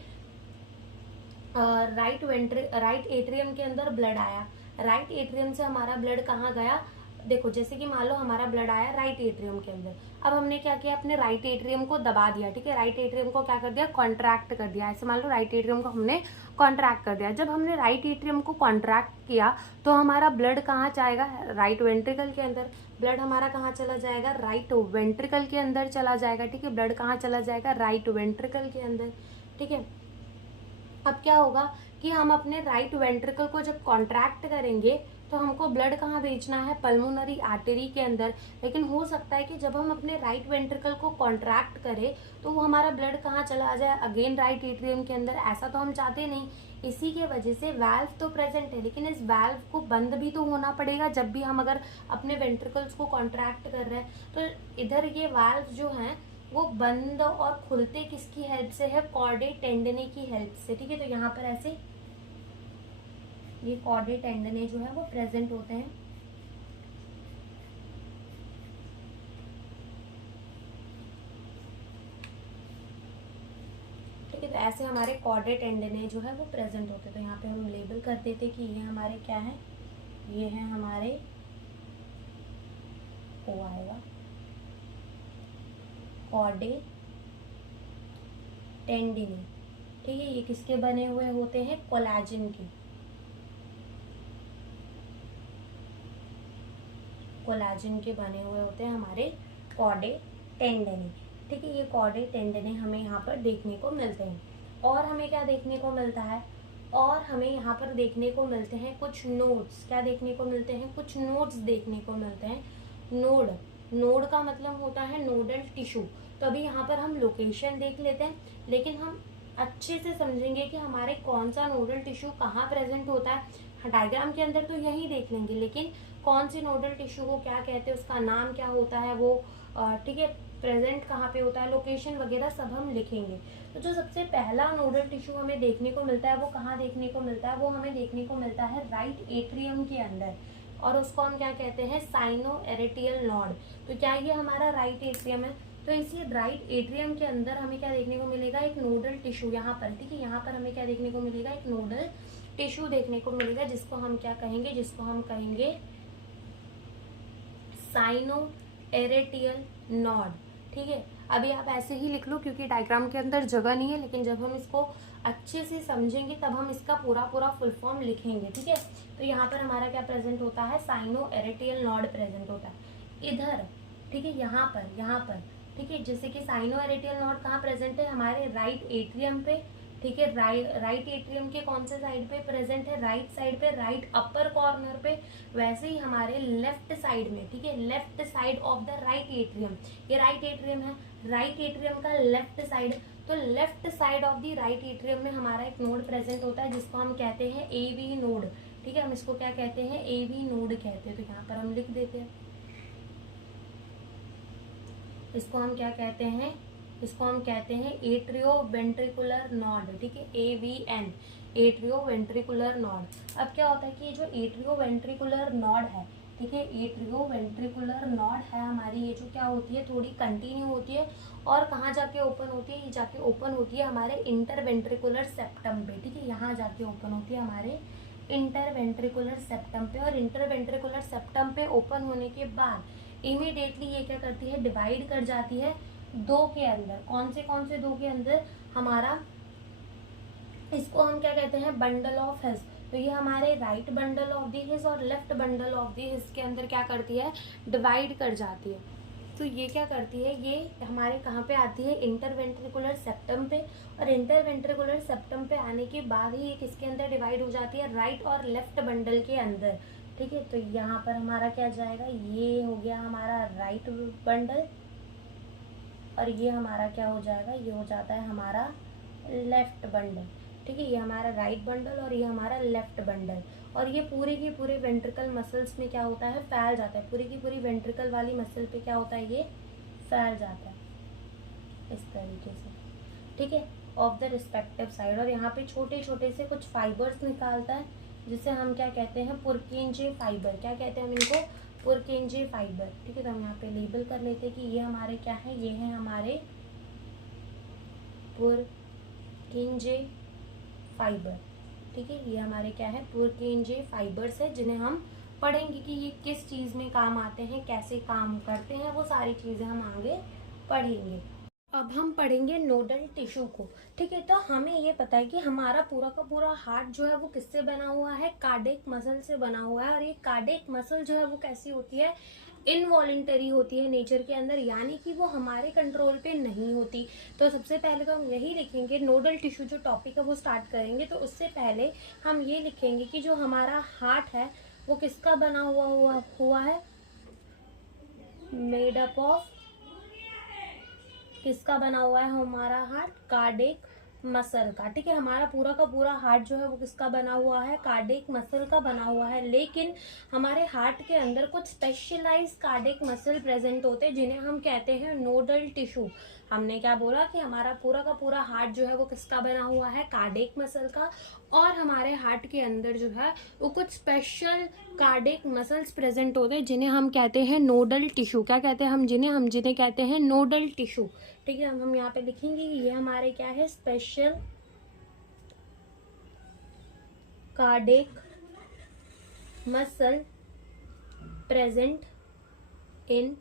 राइट एट्रियम के अंदर ब्लड आया, राइट एट्रियम से हमारा ब्लड कहाँ गया, देखो जैसे कि मान लो हमारा ब्लड आया राइट एट्रियम के अंदर। अब हमने क्या किया, अपने राइट एट्रियम को दबा दिया। ठीक है, राइट एट्रियम को क्या कर दिया, कॉन्ट्रैक्ट कर दिया। ऐसे मान लो राइट एट्रियम को हमने कॉन्ट्रैक्ट कर दिया। जब हमने राइट एट्रियम को कॉन्ट्रैक्ट किया तो हमारा ब्लड कहाँ जाएगा, राइट वेंट्रिकल के अंदर। ब्लड हमारा कहाँ चला जाएगा, राइट वेंट्रिकल के अंदर चला जाएगा। ठीक है, ब्लड कहाँ चला जाएगा, राइट वेंट्रिकल के अंदर। ठीक है, अब क्या होगा कि हम अपने राइट वेंट्रिकल को जब कॉन्ट्रैक्ट करेंगे तो हमको ब्लड कहाँ भेजना है, पल्मोनरी आर्टरी के अंदर। लेकिन हो सकता है कि जब हम अपने राइट वेंट्रिकल को कॉन्ट्रैक्ट करें तो वो हमारा ब्लड कहाँ चला जाए, अगेन राइट एट्रियम के अंदर। ऐसा तो हम चाहते नहीं। इसी के वजह से वाल्व तो प्रेजेंट है लेकिन इस वाल्व को बंद भी तो होना पड़ेगा जब भी हम अगर अपने वेंट्रिकल्स को कॉन्ट्रैक्ट कर रहे हैं। तो इधर ये वाल्व जो हैं वो बंद और खुलते किसकी हेल्प से है, कॉर्डे टेंडने की हेल्प से। ठीक है, तो यहाँ पर ऐसे ये कॉर्डे टेंडने जो है वो प्रेजेंट होते हैं। ठीक है, तो ऐसे हमारे कॉर्डे टेंडने जो है वो प्रेजेंट होते हैं। तो यहाँ पे हम लेबल कर देते कि ये हमारे क्या है, ये है हमारे ओ आएगा कॉर्डे टेंडिनी। ठीक है, ये किसके बने हुए होते हैं, कोलाजन के, कोलाजन के बने हुए होते हैं हमारे कॉर्डे टेंडने। ठीक है, ये कॉर्डे टेंडने हमें यहाँ पर देखने को मिलते हैं। और हमें क्या देखने को मिलता है, और हमें यहाँ पर देखने को मिलते हैं कुछ नोड्स। क्या देखने को मिलते हैं, कुछ नोड्स देखने को मिलते हैं। नोड, नोड का मतलब होता है नोडल टिश्यू। तो अभी यहाँ पर हम लोकेशन देख लेते हैं लेकिन हम अच्छे से समझेंगे कि हमारे कौन सा नोडल टिश्यू कहाँ प्रेजेंट होता है। डायग्राम के अंदर तो यही देख लेंगे लेकिन कौन सी नोडल टिश्यू को क्या कहते हैं, उसका नाम क्या होता है वो, ठीक है, प्रेजेंट कहाँ पे होता है, लोकेशन वगैरह सब हम लिखेंगे। तो जो सबसे पहला नोडल टिश्यू हमें देखने को मिलता है वो कहाँ देखने को मिलता है, वो हमें देखने को मिलता है राइट एट्रियम के अंदर और उसको हम क्या कहते हैं, साइनोएरिटियल नोड। तो क्या ये हमारा राइट एट्रियम है, तो इसी राइट एट्रियम के अंदर हमें क्या देखने को मिलेगा, एक नोडल टिश्यू यहाँ पर। ठीक है, यहाँ पर हमें क्या देखने को मिलेगा, एक नोडल टिश्यू देखने को मिलेगा जिसको हम क्या कहेंगे, जिसको हम कहेंगे साइनोएरिटियल नोड। ठीक है, अभी आप ऐसे ही लिख लो क्योंकि डायग्राम के अंदर जगह नहीं है, लेकिन जब हम इसको अच्छे से समझेंगे तब हम इसका पूरा पूरा फुल फॉर्म लिखेंगे। ठीक है, तो यहाँ पर हमारा क्या प्रेजेंट होता है, साइनोएरिटियल नोड प्रेजेंट होता है इधर। ठीक है, यहाँ पर ठीक है, जैसे कि साइनोएरिटियल नोड कहाँ प्रेजेंट है, हमारे राइट एट्रियम पे। ठीक है, राइट एट्रियम के कौन से साइड पे प्रेजेंट है, राइट साइड पे, राइट अपर कॉर्नर पे। वैसे ही हमारे लेफ्ट साइड में, ठीक है, left side of the right atrium, ये राइट एट्रियम है, राइट एट्रियम का लेफ्ट साइड, तो left side of the right atrium में हमारा एक नोड प्रेजेंट होता है जिसको हम कहते हैं एवी नोड। ठीक है, हम इसको क्या कहते हैं, एवी नोड कहते हैं। तो यहाँ पर हम लिख देते हैं, इसको हम क्या कहते हैं, इसको हम कहते हैं एट्रियो वेंट्रिकुलर नोड। ठीक है, AVN, एट्रियो वेंट्रिकुलर नोड। अब क्या होता है कि ये जो एट्रियो वेंट्रिकुलर नोड है, ठीक है, एट्रियो वेंट्रिकुलर नोड है हमारी, ये जो क्या होती है, थोड़ी कंटिन्यू होती है और कहाँ जाके ओपन होती है, ये जाके ओपन होती है हमारे इंटरवेंट्रिकुलर सेप्टम पे। ठीक है, यहाँ जाके ओपन होती है हमारे इंटरवेंट्रिकुलर सेप्टम पे, और इंटरवेंट्रिकुलर सेप्टम पे ओपन होने के बाद इमीडिएटली ये क्या करती है, डिवाइड कर जाती है दो के अंदर। कौन से दो के अंदर, हमारा इसको हम क्या कहते हैं, बंडल ऑफ हिस। तो ये हमारे राइट बंडल ऑफ दी हिस और लेफ्ट बंडल ऑफ दी हिस के अंदर क्या करती है, डिवाइड कर जाती है। तो ये क्या करती है, ये हमारे कहाँ पे आती है, इंटरवेंट्रिकुलर सेप्टम पे, और इंटरवेंट्रिकुलर सेप्टम पे आने के बाद ही ये किसके अंदर डिवाइड हो जाती है, राइट और लेफ्ट बंडल के अंदर। ठीक है, तो यहाँ पर हमारा क्या जाएगा, ये हो गया हमारा राइट बंडल, और ये हमारा क्या हो जाएगा, ये हो जाता है हमारा लेफ्ट बंडल। ठीक है, ये हमारा राइट बंडल और ये हमारा लेफ्ट बंडल, और ये पूरे के पूरे वेंट्रिकल मसल्स में क्या होता है, फैल जाता है। पूरी की पूरी वेंट्रिकल वाली मसल पे क्या होता है, ये फैल जाता है इस तरीके से। ठीक है, ऑफ द रिस्पेक्टिव साइड, और यहाँ पे छोटे छोटे से कुछ फाइबर्स निकालता है जिसे हम क्या कहते हैं, पुरकिंजे फाइबर। क्या कहते हैं हम इनको, पुरकिंजे फाइबर। ठीक है, तो हम यहाँ पे लेबल कर लेते हैं कि ये हमारे क्या है, ये है हमारे पुरकिंजे फाइबर। ठीक है, ये हमारे क्या है, पुरकिंजे फाइबर्स है, जिन्हें हम पढ़ेंगे कि ये किस चीज में काम आते हैं, कैसे काम करते हैं, वो सारी चीजें हम आगे पढ़ेंगे। अब हम पढ़ेंगे नोडल टिश्यू को। ठीक है, तो हमें ये पता है कि हमारा पूरा का पूरा हार्ट जो है वो किससे बना हुआ है, कार्डियक मसल से बना हुआ है, और ये कार्डियक मसल जो है वो कैसी होती है, इनवॉलेंटरी होती है नेचर के अंदर, यानी कि वो हमारे कंट्रोल पे नहीं होती। तो सबसे पहले तो हम यही लिखेंगे, नोडल टिश्यू जो टॉपिक है वो स्टार्ट करेंगे, तो उससे पहले हम ये लिखेंगे कि जो हमारा हार्ट है वो किसका बना हुआ है, मेड अप ऑफ, किसका बना हुआ है हमारा हार्ट, कार्डियक मसल का। ठीक है, हमारा पूरा का पूरा हार्ट जो है वो किसका बना हुआ है, कार्डियक मसल का बना हुआ है। लेकिन हमारे हार्ट के अंदर कुछ स्पेशलाइज कार्डियक मसल प्रेजेंट होते हैं जिन्हें हम कहते हैं नोडल टिश्यू। हमने क्या बोला कि हमारा पूरा का पूरा हार्ट जो है वो किसका बना हुआ है, कार्डियक मसल का, और हमारे हार्ट के अंदर जो है वो कुछ स्पेशल कार्डियक मसल्स प्रेजेंट होते हैं जिन्हें हम कहते हैं नोडल टिश्यू। क्या कहते हैं हम जिन्हें कहते हैं नोडल टिश्यू। ठीक है, हम यहाँ पे लिखेंगे कि ये हमारे क्या है, special cardiac muscle present in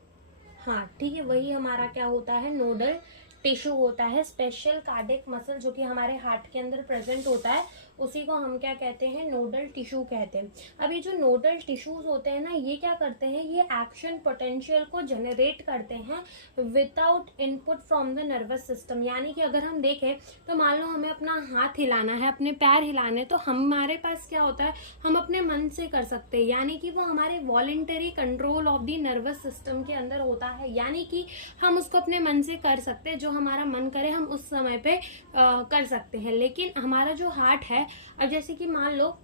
heart. ठीक है, वही हमारा क्या होता है, नोडल टिश्यू होता है। स्पेशल कार्डियक मसल जो कि हमारे हार्ट के अंदर प्रेजेंट होता है उसी को हम क्या कहते हैं, नोडल टिश्यू कहते हैं। अब ये जो नोडल टिश्यूज होते हैं ना, ये क्या करते हैं, ये एक्शन पोटेंशियल को जनरेट करते हैं without input from the nervous system. यानी कि अगर हम देखें तो मान लो हमें अपना हाथ हिलाना है, अपने पैर हिलाने, तो हमारे पास क्या होता है, हम अपने मन से कर सकते हैं, यानी कि वो हमारे voluntary control of the nervous system के अंदर होता है। यानी कि हम उसको अपने मन से कर सकते हैं, जो हमारा मन करे हम उस समय पे कर सकते हैं। लेकिन हमारा जो हार्ट है, अब जैसे कि मान लो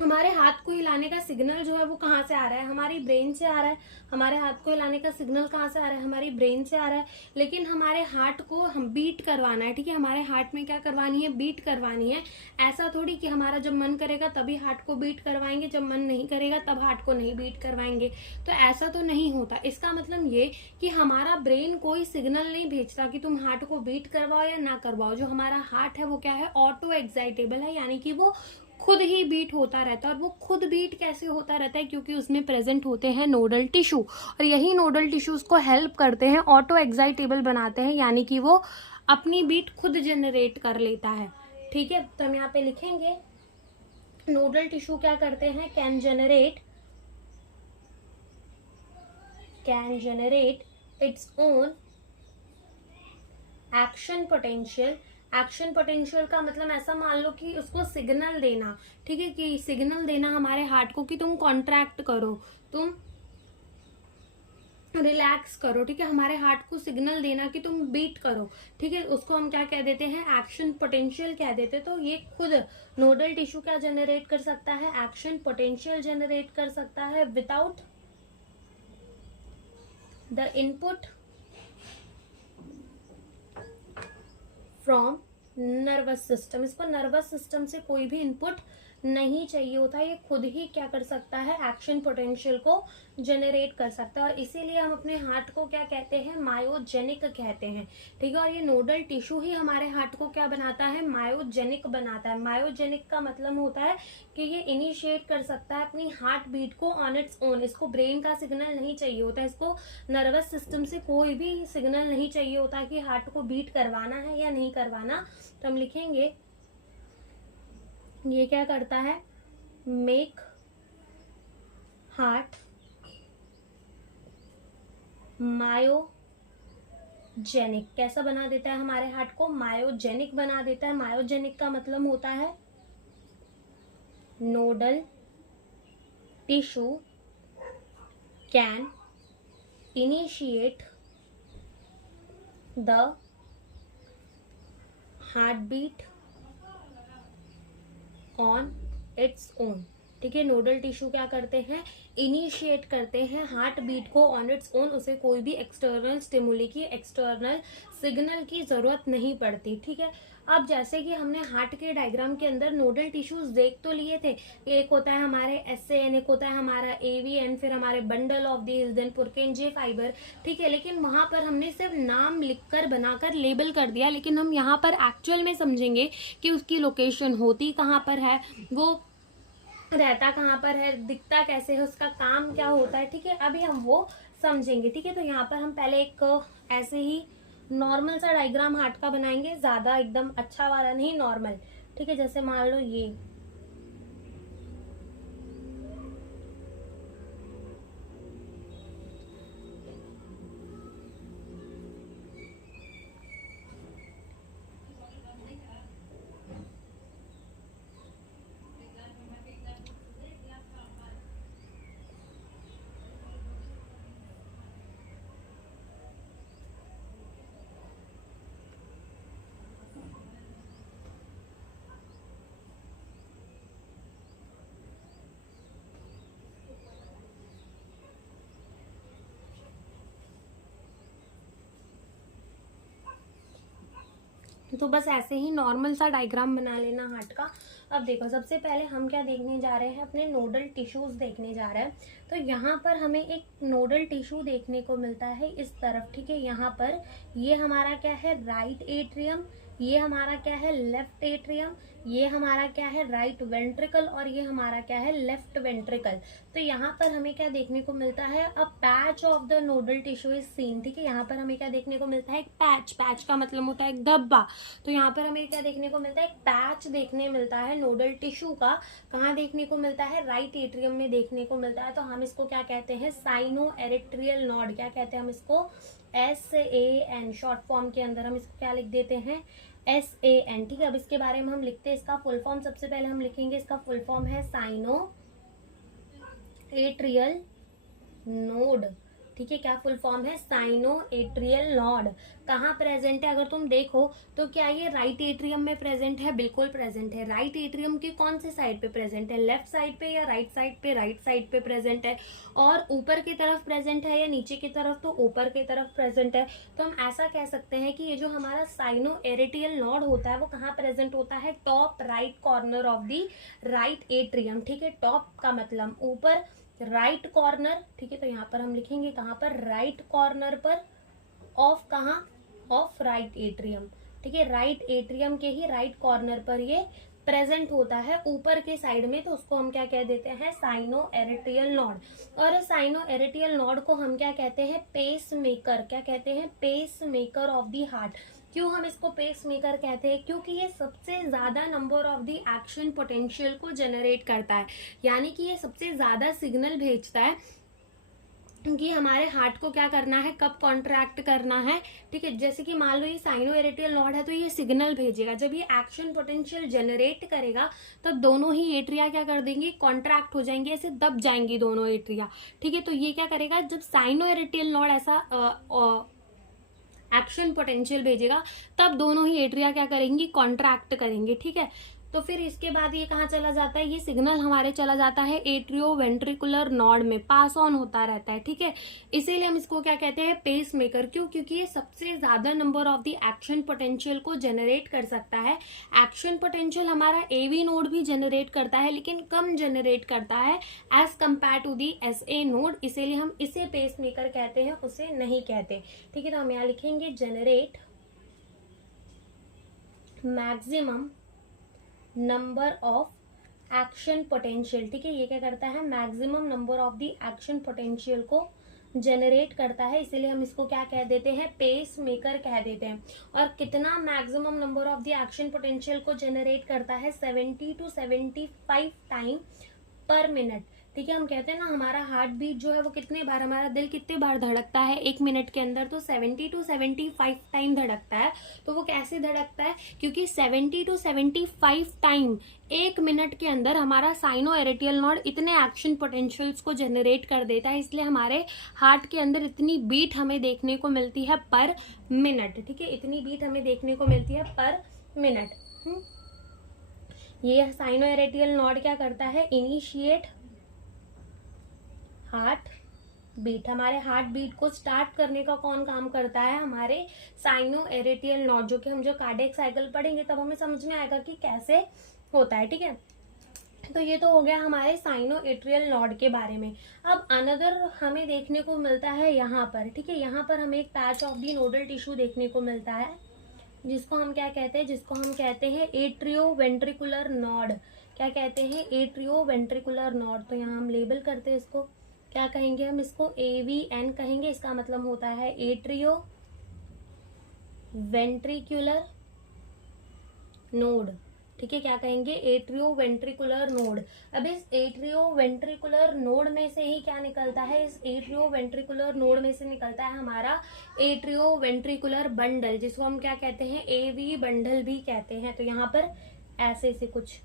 हमारे हाथ को हिलाने का सिग्नल जो है वो कहाँ से आ रहा है, हमारी ब्रेन से आ रहा है। हमारे हाथ को हिलाने का सिग्नल कहाँ से आ रहा है, हमारी ब्रेन से आ रहा है। लेकिन हमारे हार्ट को हम बीट करवाना है। ठीक है, हमारे हार्ट में क्या करवानी है, बीट करवानी है। ऐसा थोड़ी कि हमारा जब मन करेगा तभी हार्ट को बीट करवाएंगे, जब मन नहीं करेगा तब हार्ट को नहीं बीट करवाएंगे, तो ऐसा तो नहीं होता। इसका मतलब ये कि हमारा ब्रेन कोई सिग्नल नहीं भेजता कि तुम हार्ट को बीट करवाओ या ना करवाओ। जो हमारा हार्ट है वो क्या है, ऑटो एक्साइटेबल है, यानी कि वो खुद ही बीट होता रहता है। और वो खुद बीट कैसे होता रहता है, क्योंकि उसमें प्रेजेंट होते हैं नोडल टिश्यू, और यही नोडल टिश्यूज को हेल्प करते हैं, ऑटो एक्साइटेबल बनाते हैं, यानी कि वो अपनी बीट खुद जनरेट कर लेता है। ठीक है, तो हम यहाँ पे लिखेंगे नोडल टिश्यू क्या करते हैं, can generate its own action potential. Action potential का मतलब ऐसा मान लो कि उसको सिग्नल देना। ठीक है, कि सिग्नल देना हमारे हार्ट को कि तुम कॉन्ट्रैक्ट करो, तुम रिलैक्स करो। ठीक है, हमारे हार्ट को सिग्नल देना कि तुम बीट करो। ठीक है, उसको हम क्या कह देते हैं, एक्शन पोटेंशियल कह देते। तो ये खुद नोडल टिश्यू क्या जनरेट कर सकता है, एक्शन पोटेंशियल जनरेट कर सकता है without the input from nervous system. इसको नर्वस सिस्टम से कोई भी इनपुट नहीं चाहिए होता, ये खुद ही क्या कर सकता है, एक्शन पोटेंशियल को जनरेट कर सकता है। और इसीलिए हम अपने हार्ट को क्या कहते हैं, मायोजेनिक कहते हैं। ठीक है, और ये नोडल टिश्यू ही हमारे हार्ट को क्या बनाता है, मायोजेनिक बनाता है। मायोजेनिक का मतलब होता है कि ये इनिशिएट कर सकता है अपनी हार्ट बीट को ऑन इट्स ओन। इसको ब्रेन का सिग्नल नहीं चाहिए होता, इसको नर्वस सिस्टम से कोई भी सिग्नल नहीं चाहिए होता कि हार्ट को बीट करवाना है या नहीं करवाना। तो हम लिखेंगे ये क्या करता है, मेक हार्ट मायोजेनिक। कैसा बना देता है हमारे हार्ट को? मायोजेनिक बना देता है। मायोजेनिक का मतलब होता है nodal tissue can initiate the heart beat on its own. ठीक है, नोडल टिश्यू क्या करते हैं? इनिशिएट करते हैं हार्ट बीट को ऑन इट्स ओन। उसे कोई भी एक्सटर्नल स्टिमुली की, एक्सटर्नल सिग्नल की जरूरत नहीं पड़ती। ठीक है, अब जैसे कि हमने हार्ट के डायग्राम के अंदर नोडल टिश्यूज देख तो लिए थे। एक होता है हमारे SAN, एक होता है हमारा AVN, फिर हमारे bundle of the then Purkinje fibre. ठीक है, लेकिन वहां पर हमने सिर्फ नाम लिखकर बनाकर लेबल कर दिया, लेकिन हम यहाँ पर एक्चुअल में समझेंगे कि उसकी लोकेशन होती कहाँ पर है, वो रहता कहाँ पर है, दिखता कैसे है, उसका काम क्या होता है। ठीक है, अभी हम वो समझेंगे। ठीक है, तो यहाँ पर हम पहले एक ऐसे ही नॉर्मल सा डायग्राम हार्ट का बनाएंगे, ज्यादा एकदम अच्छा वाला नहीं, नॉर्मल। ठीक है, जैसे मान लो ये तो बस ऐसे ही नॉर्मल सा डायग्राम बना लेना हार्ट का। अब देखो, सबसे पहले हम क्या देखने जा रहे हैं? अपने नोडल टिश्यूज देखने जा रहे हैं। तो यहाँ पर हमें एक नोडल टिश्यू देखने को मिलता है इस तरफ। ठीक है, यहाँ पर ये हमारा क्या है? Right atrium. ये हमारा क्या है? Left atrium. ये हमारा क्या है? Right ventricle. और ये हमारा क्या है? Left ventricle. तो यहाँ पर हमें क्या देखने को मिलता है? A patch of the nodal tissue is seen. ठीक है, यहाँ पर हमें क्या देखने को मिलता है? एक पैच। पैच का मतलब होता है एक धब्बा। तो यहाँ पर हमें क्या देखने को मिलता है? एक पैच देखने मिलता है नोडल टिश्यू का। कहाँ देखने को मिलता है? राइट एट्रियम में देखने को मिलता है। तो हम इसको क्या कहते हैं? Sino atrial node. क्या कहते हैं हम इसको? SAN। शॉर्ट फॉर्म के अंदर हम इसको क्या लिख देते हैं? SAN। ठीक है, अब इसके बारे में हम लिखते हैं इसका फुल फॉर्म। सबसे पहले हम लिखेंगे इसका फुल फॉर्म है साइनो एट्रियल नोड। ठीक है, क्या फुल फॉर्म है? Cyano atrial node. कहाँ प्रेजेंट है? अगर तुम देखो तो क्या ये राइट एट्रियम में प्रेजेंट है? बिल्कुल प्रेजेंट है। राइट एट्रियम की कौन से साइड पे प्रेजेंट है? लेफ्ट साइड पे या राइट साइड पे? राइट साइड पे प्रेजेंट है। और ऊपर की तरफ प्रेजेंट है या नीचे की तरफ? तो ऊपर की तरफ प्रेजेंट है। तो हम ऐसा कह सकते हैं कि ये जो हमारा साइनो एरिटियल नोड होता है वो कहाँ प्रेजेंट होता है? Top right corner of the right atrium. ठीक है, टॉप का मतलब ऊपर, राइट कॉर्नर। ठीक है, तो यहाँ पर हम लिखेंगे कहाँ पर? राइट कॉर्नर पर ऑफ, कहाँ? Of right atrium. ठीक है, राइट एट्रियम के ही राइट कॉर्नर पर ये प्रेजेंट होता है ऊपर के साइड में। तो उसको हम क्या कह देते हैं? Sino atrial node. और साइनो एरिटियल नोड को हम क्या कहते हैं? Pace maker. क्या कहते हैं? Pace maker of the heart. क्यों हम इसको पेस मेकर कहते हैं? क्योंकि ये सबसे ज्यादा number of the action potential को जनरेट करता है, यानी कि ये सबसे ज्यादा सिग्नल भेजता है कि हमारे हार्ट को क्या करना है, कब कॉन्ट्रैक्ट करना है। ठीक है, जैसे कि मान लो ये साइनो एरिटियल नोड है तो ये सिग्नल भेजेगा। जब ये एक्शन पोटेंशियल जनरेट करेगा तब दोनों ही एट्रिया क्या कर देंगी? कॉन्ट्रैक्ट हो जाएंगे, ऐसे दब जाएंगी दोनों एट्रिया। ठीक है, तो ये क्या करेगा? जब साइनो एरिटियल नोड ऐसा एक्शन पोटेंशियल भेजेगा तब दोनों ही एट्रिया क्या करेंगी? कॉन्ट्रैक्ट करेंगे। ठीक है, तो फिर इसके बाद ये कहाँ चला जाता है? ये सिग्नल हमारे चला जाता है एट्रियो वेंट्रिकुलर नोड में, पास ऑन होता रहता है। ठीक है, इसीलिए हम इसको क्या कहते हैं? Pace maker. क्यों? क्योंकि ये सबसे ज्यादा number of the action potential को जनरेट कर सकता है। एक्शन पोटेंशियल हमारा AV नोड भी जनरेट करता है, लेकिन कम जनरेट करता है as compare to the SA node. इसीलिए हम इसे पेस मेकर कहते हैं, उसे नहीं कहते। ठीक है, तो हम यहाँ लिखेंगे generate maximum number of action potential. ठीक है, ये क्या करता है? Maximum number of the action potential को जनरेट करता है, इसीलिए हम इसको क्या कह देते हैं? पेस मेकर कह देते हैं। और कितना maximum number of the action potential को जनरेट करता है? 70 to 75 टाइम पर मिनट। ठीक है, हम कहते हैं ना हमारा हार्ट बीट जो है वो कितने बार, हमारा दिल कितने बार धड़कता है 1 मिनट के अंदर, तो 70 to 75 टाइम धड़कता है। तो वो कैसे धड़कता है, क्योंकि 70 to 75 टाइम 1 मिनट के अंदर हमारा साइनो एरिटियल नॉड इतने एक्शन पोटेंशियल्स को जनरेट कर देता है, इसलिए हमारे हार्ट के अंदर इतनी बीट हमें देखने को मिलती है पर मिनट। ठीक है, इतनी बीट हमें देखने को मिलती है पर मिनट। ये साइनो एरिटियल नॉड क्या करता है, इनिशिएट हार्ट बीट। हमारे हार्ट बीट को स्टार्ट करने का कौन काम करता है, हमारे साइनो एरिटियल नॉड, जो कि हम जो कार्डियक साइकिल पढ़ेंगे तब हमें समझ में आएगा कि कैसे होता है। ठीक है, तो ये तो हो गया हमारे साइनो एट्रियल नॉड के बारे में। अब अनदर हमें देखने को मिलता है यहाँ पर। ठीक है, यहाँ पर हमें एक patch of the nodal tissue देखने को मिलता है, जिसको हम क्या कहते हैं, जिसको हम कहते हैं एट्रियो वेंट्रिकुलर नॉड। क्या कहते हैं, एट्रियो वेंट्रिकुलर नॉड। तो यहाँ हम लेबल करते हैं इसको, क्या कहेंगे हम इसको, AVN कहेंगे। इसका मतलब होता है एट्रियो वेंट्रिकुलर नोड। ठीक है, क्या कहेंगे, एट्रियो वेंट्रिकुलर नोड। अब इस एट्रियो वेंट्रिकुलर नोड में से ही क्या निकलता है, इस एट्रियो वेंट्रिकुलर नोड में से निकलता है हमारा एट्रियो वेंट्रिकुलर बंडल, जिसको हम क्या कहते हैं, AV बंडल भी कहते हैं। तो यहाँ पर ऐसे से कुछ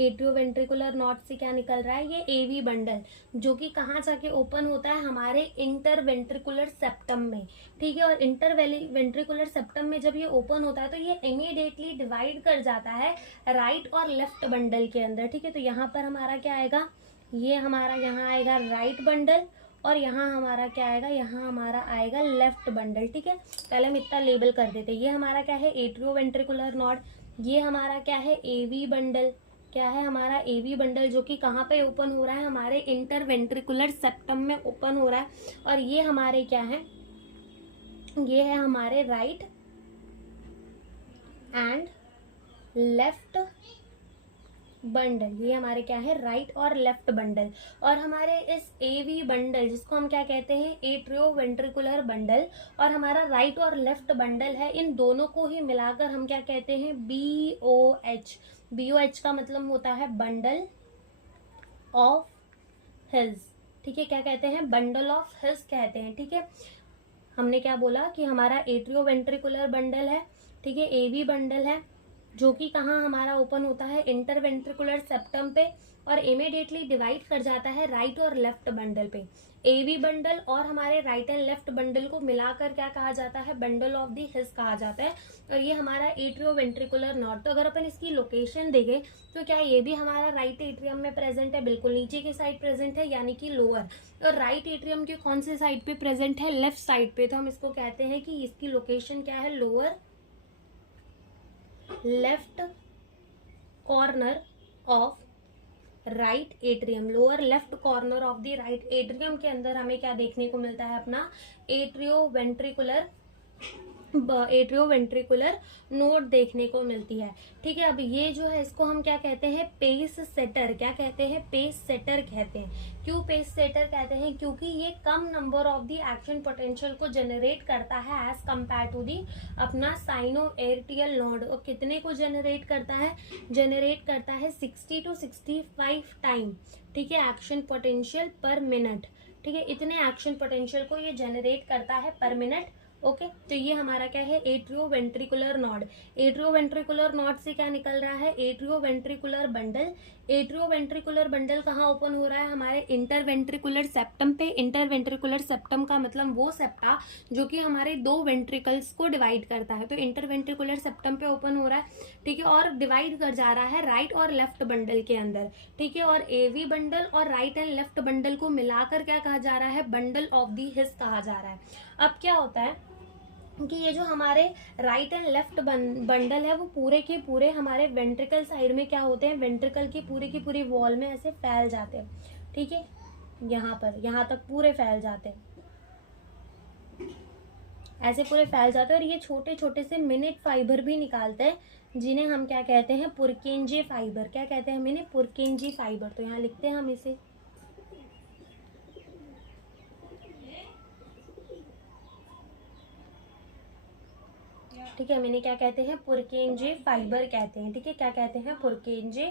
एट्रियोवेंट्रिकुलर नॉड से क्या निकल रहा है, ये AV बंडल, जो कि कहाँ जाके ओपन होता है, हमारे इंटरवेंट्रिकुलर सेप्टम में। ठीक है, और इंटरवेंट्रिकुलर सेप्टम में जब ये ओपन होता है तो ये इमीडिएटली डिवाइड कर जाता है राइट और लेफ्ट बंडल के अंदर। ठीक है, तो यहाँ पर हमारा क्या आएगा, ये हमारा यहाँ आएगा राइट बंडल, और यहाँ हमारा क्या आएगा, यहाँ हमारा आएगा लेफ्ट बंडल। ठीक है, पहले हम इतना लेबल कर देते हैं। ये हमारा क्या है, एट्रियोवेंट्रिकुलर नॉड। ये हमारा क्या है, AV बंडल। क्या है हमारा, AV बंडल, जो कि कहाँ पे ओपन हो रहा है, हमारे इंटरवेंट्रिकुलर सेप्टम में ओपन हो रहा है। और ये हमारे क्या है, ये है हमारे राइट एंड लेफ्ट बंडल। ये हमारे क्या है, राइट और लेफ्ट बंडल। और हमारे इस AV बंडल, जिसको हम क्या कहते हैं, एट्रियोवेंट्रिकुलर बंडल, और हमारा राइट और लेफ्ट बंडल है, इन दोनों को ही मिलाकर हम क्या कहते हैं, BOH। BOH का मतलब होता है बंडल ऑफ हिल्स। ठीक है, क्या कहते हैं, बंडल ऑफ हिल्स कहते हैं। ठीक है, हमने क्या बोला कि हमारा एट्रियोवेंट्रिकुलर बंडल है। ठीक है, AV बंडल है, जो कि कहाँ हमारा ओपन होता है, इंटरवेंट्रिकुलर सेप्टम पे, और इमीडिएटली डिवाइड कर जाता है राइट और लेफ्ट बंडल पे। AV बंडल और हमारे राइट एंड लेफ्ट बंडल को मिलाकर क्या कहा जाता है, बंडल ऑफ दी हिल्स कहा जाता है। और ये हमारा एट्रियोवेंट्रिकुलर नॉड। तो अगर अपन इसकी लोकेशन देखें तो क्या ये भी हमारा राइट एट्रियम में प्रेजेंट है, बिल्कुल नीचे की साइड प्रेजेंट है, यानी कि लोअर। और राइट एट्रियम के कौन से साइड पे प्रेजेंट है, लेफ्ट साइड पे। तो हम इसको कहते हैं कि इसकी लोकेशन क्या है, lower left corner of right atrium. Lower left corner of the right atrium के अंदर हमें क्या देखने को मिलता है, अपना एट्रियोवेंट्रिकुलर नोड देखने को मिलती है। ठीक है, अब ये जो है इसको हम क्या कहते हैं, पेस सेटर। क्या कहते हैं, पेस सेटर कहते हैं। क्यों पेस सेटर कहते हैं, क्योंकि ये कम number of the action potential को जनरेट करता है एज कंपेयर टू दी अपना साइनो एरिटियल नोड। और कितने को जनरेट करता है, जनरेट करता है 60 to 65 टाइम। ठीक है, एक्शन पोटेंशियल पर मिनट। ठीक है, इतने एक्शन पोटेंशियल को ये जनरेट करता है पर मिनट। ओके, तो ये हमारा क्या है, एट्रियोवेंट्रिकुलर नॉड। एट्रियोवेंट्रिकुलर नॉड से क्या निकल रहा है, एट्रियोवेंट्रिकुलर बंडल। एट्रियोवेंट्रिकुलर बंडल कहाँ ओपन हो रहा है, हमारे इंटरवेंट्रिकुलर सेप्टम पे। इंटरवेंट्रिकुलर सेप्टम का मतलब वो सेप्टा जो कि हमारे दो वेंट्रिकल्स को डिवाइड करता है। तो इंटरवेंट्रिकुलर सेप्टम पे ओपन हो रहा है। ठीक है, और डिवाइड कर जा रहा है राइट और लेफ्ट बंडल के अंदर। ठीक है, और AV बंडल और राइट एंड लेफ्ट बंडल को मिलाकर क्या कहा जा रहा है, बंडल ऑफ दी हिल्स कहा जा रहा है। अब क्या होता है कि ये जो हमारे राइट एंड लेफ्ट बंडल है वो पूरे के पूरे हमारे वेंट्रिकल साइड में क्या होते हैं, वेंट्रिकल की पूरी वॉल में ऐसे फैल जाते हैं। ठीक है, यहाँ पर यहाँ तक पूरे फैल जाते हैं, ऐसे पूरे फैल जाते हैं। और ये छोटे छोटे से मिनिट फाइबर भी निकालते हैं, जिन्हें हम क्या कहते हैं, पुरकेंजी फाइबर। क्या कहते हैं हम इन्हें, पुरकेंजी फाइबर। तो यहाँ लिखते हैं हम इसे, ठीक है, मैंने क्या कहते हैं, पुरकेंजे फाइबर कहते हैं। ठीक है, क्या कहते हैं, पुरकेंजे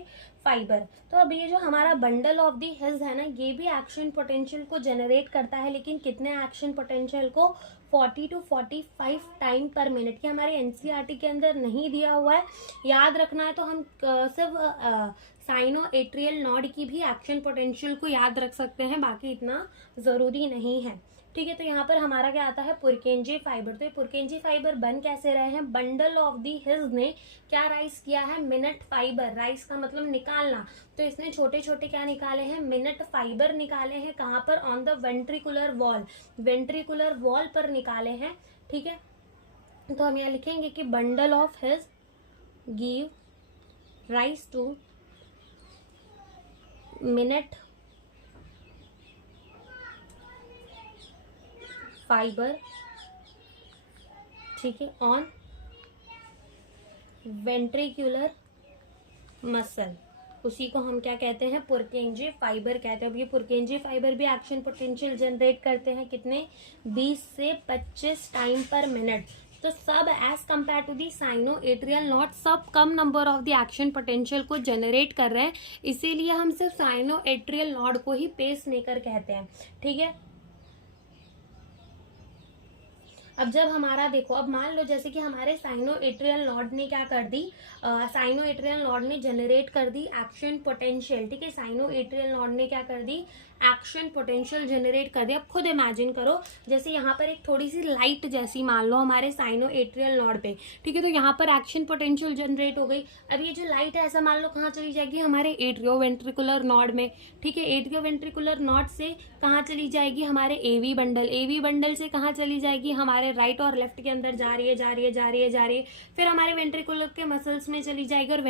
फाइबर। तो अब ये जो हमारा बंडल ऑफ द हिल्स है ना, ये भी एक्शन पोटेंशियल को जनरेट करता है, लेकिन कितने एक्शन पोटेंशियल को, 40 to 45 टाइम पर मिनट। ये हमारे एनसीईआरटी के अंदर नहीं दिया हुआ है, याद रखना है तो हम सिर्फ साइनो एट्रियल नॉड की भी एक्शन पोटेंशियल को याद रख सकते हैं, बाकी इतना जरूरी नहीं है। ठीक है, तो यहाँ पर हमारा क्या आता है, पुरकेंजे फाइबर। तो ये पुरकेंजे फाइबर बन कैसे रहे हैं, बंडल ऑफ दी हिल्स ने क्या राइज किया है, मिनट फाइबर। राइज का मतलब निकालना, तो इसने छोटे छोटे क्या निकाले हैं, मिनट फाइबर निकाले हैं। कहाँ पर, on the ventricular wall, ventricular wall पर निकाले हैं। ठीक है, तो हम यहाँ लिखेंगे कि bundle of hills give rise to minute fibre. ठीक है, ऑन वेंट्रिकुलर मसल, उसी को हम क्या कहते हैं, पुरकेंजे फाइबर कहते हैं। अब ये पुरकेंजे फाइबर भी एक्शन पोटेंशियल जनरेट करते हैं, कितने, 20 से 25 टाइम पर मिनट। तो सब as compare to the sino atrial node, सब कम number of the action potential को जनरेट कर रहे हैं, इसीलिए हम सिर्फ साइनो एट्रियल नॉड को ही पेस मेकर कहते हैं। ठीक है, अब जब हमारा देखो, अब मान लो जैसे कि हमारे साइनो एट्रियल नॉड ने क्या कर दी, साइनो एट्रियल नॉड ने जनरेट कर दी एक्शन पोटेंशियल। ठीक है, साइनो एट्रियल नॉड ने क्या कर दी, एक्शन पोटेंशियल जनरेट कर दिया। अब खुद इमेजिन करो, जैसे यहाँ पर एक थोड़ी सी लाइट जैसी मान लो हमारे साइनो एट्रियल नॉड पे। ठीक है, तो यहाँ पर एक्शन पोटेंशियल जनरेट हो गई। अब ये जो लाइट है ऐसा मान लो कहाँ चली जाएगी, हमारे एट्रियो वेंट्रिकुलर नॉड में। ठीक है, एट्रियो वेंट्रिकुलर नॉड से कहाँ चली जाएगी, हमारे एवी बंडल, एवी बंडल से कहाँ चली जाएगी, हमारे राइट और लेफ्ट के अंदर जा रही है, जा रही है, जा रही है, जा रही है, फिर हमारे वेंट्रिकुलर के मसल्स में चली जाएगी, और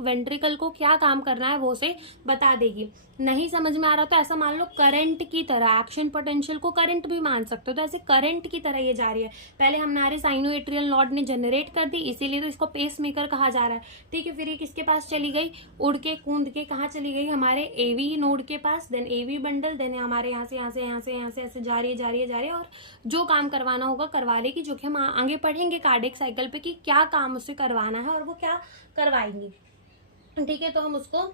वेंट्रिकल को क्या काम करना है वो से बता देगी। नहीं समझ में आ रहा तो ऐसा मान लो करंट की तरह, एक्शन पोटेंशियल को करंट भी मान सकते हो, तो ऐसे करंट की तरह ये जा रही है। पहले हमारे साइनो एट्रियल नॉड ने जनरेट कर दी, इसीलिए तो इसको पेस मेकर कहा जा रहा है। ठीक है, फिर ये किसके पास चली गई, उड़ के कूद के कहाँ चली गई, हमारे एवी नोड के पास, देन एवी बंडल, देन हमारे यहाँ से यहाँ से यहाँ से यहाँ से ऐसे जा रही है, जा रही है, जा रही है, और जो काम करवाना होगा करवा लेगी, जो कि हम आगे पढ़ेंगे कार्डियक साइकिल पे कि क्या काम उससे करवाना है और वो क्या करवाएंगी। ठीक है, तो हम उसको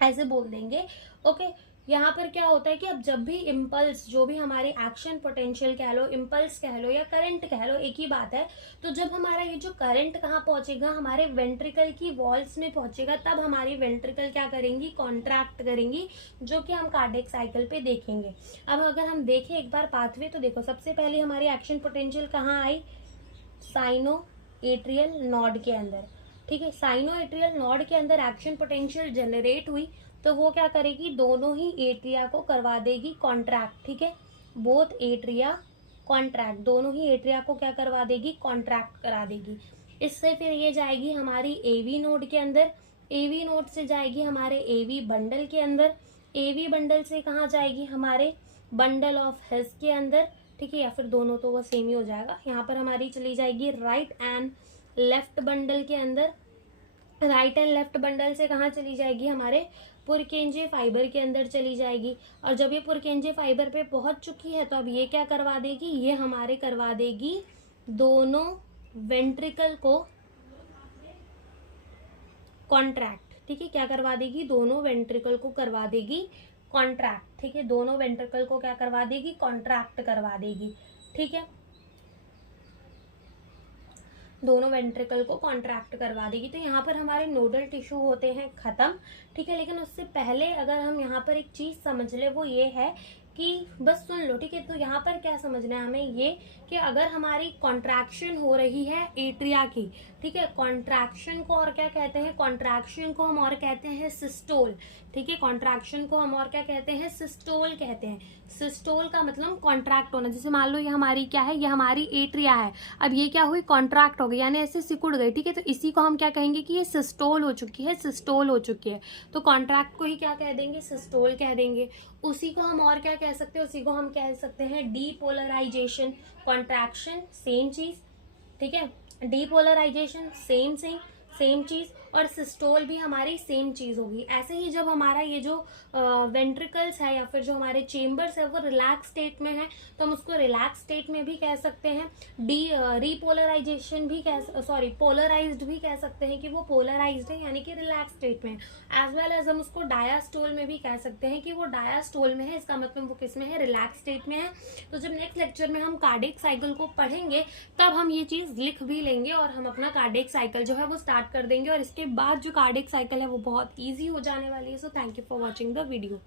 ऐसे बोल देंगे। ओके, यहाँ पर क्या होता है कि अब जब भी इम्पल्स, जो भी हमारे एक्शन पोटेंशियल कह लो, इम्पल्स कह लो या करंट कह लो, एक ही बात है। तो जब हमारा ये जो करंट कहाँ पहुंचेगा, हमारे वेंट्रिकल की वॉल्स में पहुंचेगा, तब हमारी वेंट्रिकल क्या करेंगी, कॉन्ट्रैक्ट करेंगी, जो कि हम कार्डियक साइकिल पे देखेंगे। अब अगर हम देखें एक बार पाथवे, तो देखो सबसे पहले हमारी एक्शन पोटेंशियल कहाँ आई, साइनो एट्रियल नॉड के अंदर। ठीक है, साइनो एट्रियल नॉड के अंदर एक्शन पोटेंशियल जनरेट हुई, तो वो क्या करेगी, दोनों ही एट्रिया को करवा देगी कॉन्ट्रैक्ट। ठीक है, बोथ एट्रिया कॉन्ट्रैक्ट, दोनों ही एट्रिया को क्या करवा देगी, कॉन्ट्रैक्ट करा देगी। इससे फिर ये जाएगी हमारी एवी नोड के अंदर, एवी नोड से जाएगी हमारे एवी बंडल के अंदर, एवी बंडल से कहाँ जाएगी, हमारे बंडल ऑफ हिल्स के अंदर। ठीक है, या फिर दोनों तो वो सेम ही हो जाएगा। यहाँ पर हमारी चली जाएगी राइट एंड लेफ्ट बंडल के अंदर, राइट एंड लेफ्ट बंडल से कहाँ चली जाएगी, हमारे पुरकेंजे फाइबर के अंदर चली जाएगी। और जब ये पुरकेंजे फाइबर पे पहुंच चुकी है, तो अब ये क्या करवा देगी, ये हमारे करवा देगी दोनों वेंट्रिकल को कॉन्ट्रैक्ट। ठीक है, क्या करवा देगी, दोनों वेंट्रिकल को करवा देगी कॉन्ट्रैक्ट। ठीक है, दोनों वेंट्रिकल को क्या करवा देगी, कॉन्ट्रैक्ट करवा देगी। ठीक है, दोनों वेंट्रिकल को कॉन्ट्रैक्ट करवा देगी। तो यहाँ पर हमारे नोडल टिश्यू होते हैं खत्म। ठीक है, लेकिन उससे पहले अगर हम यहाँ पर एक चीज समझ ले, वो ये है कि बस सुन लो। ठीक है, तो यहाँ पर क्या समझना है हमें, ये कि अगर हमारी कॉन्ट्रैक्शन हो रही है एट्रिया की, ठीक है, कॉन्ट्रैक्शन को और क्या कहते हैं, कॉन्ट्रैक्शन को हम और कहते हैं सिस्टोल। ठीक है, कॉन्ट्रैक्शन को हम और क्या कहते हैं, सिस्टोल कहते हैं। सिस्टोल का मतलब कॉन्ट्रैक्ट होना। जैसे मान लो ये हमारी क्या है, ये हमारी एट्रिया है, अब ये क्या हुई, कॉन्ट्रैक्ट हो गई, यानी ऐसे सिकुड़ गई। ठीक है, तो इसी को हम क्या कहेंगे कि ये सिस्टोल हो चुकी है, सिस्टोल हो चुकी है। तो कॉन्ट्रैक्ट को ही क्या कह देंगे, सिस्टोल कह देंगे। उसी को हम और क्या कह सकते हैं, उसी को हम कह सकते हैं डीपोलराइजेशन। कॉन्ट्रैक्शन सेम चीज, ठीक है, डीपोलराइजेशन सेम चीज, और सिस्टोल भी हमारी सेम चीज होगी। ऐसे ही जब हमारा ये जो वेंट्रिकल्स है या फिर जो हमारे चेम्बर्स है वो रिलैक्स स्टेट में है तो हम उसको रिलैक्स स्टेट में भी कह सकते हैं। रीपोलराइजेशन भी पोलराइज्ड भी कह सकते हैं कि वो पोलराइज्ड है यानी कि रिलैक्स स्टेट में। एज वेल एज हम उसको डायास्टोल में भी कह सकते हैं कि वो डायास्टोल में है, इसका मतलब वो किस में है, रिलैक्स स्टेट में है। तो जब नेक्स्ट लेक्चर में हम कार्डियक साइकिल को पढ़ेंगे तब हम ये चीज लिख भी लेंगे और हम अपना कार्डियक साइकिल जो है वो स्टार्ट कर देंगे और इसके बाद जो कार्डियक साइकिल है वो बहुत ईजी हो जाने वाली है। So thank you for watching the video.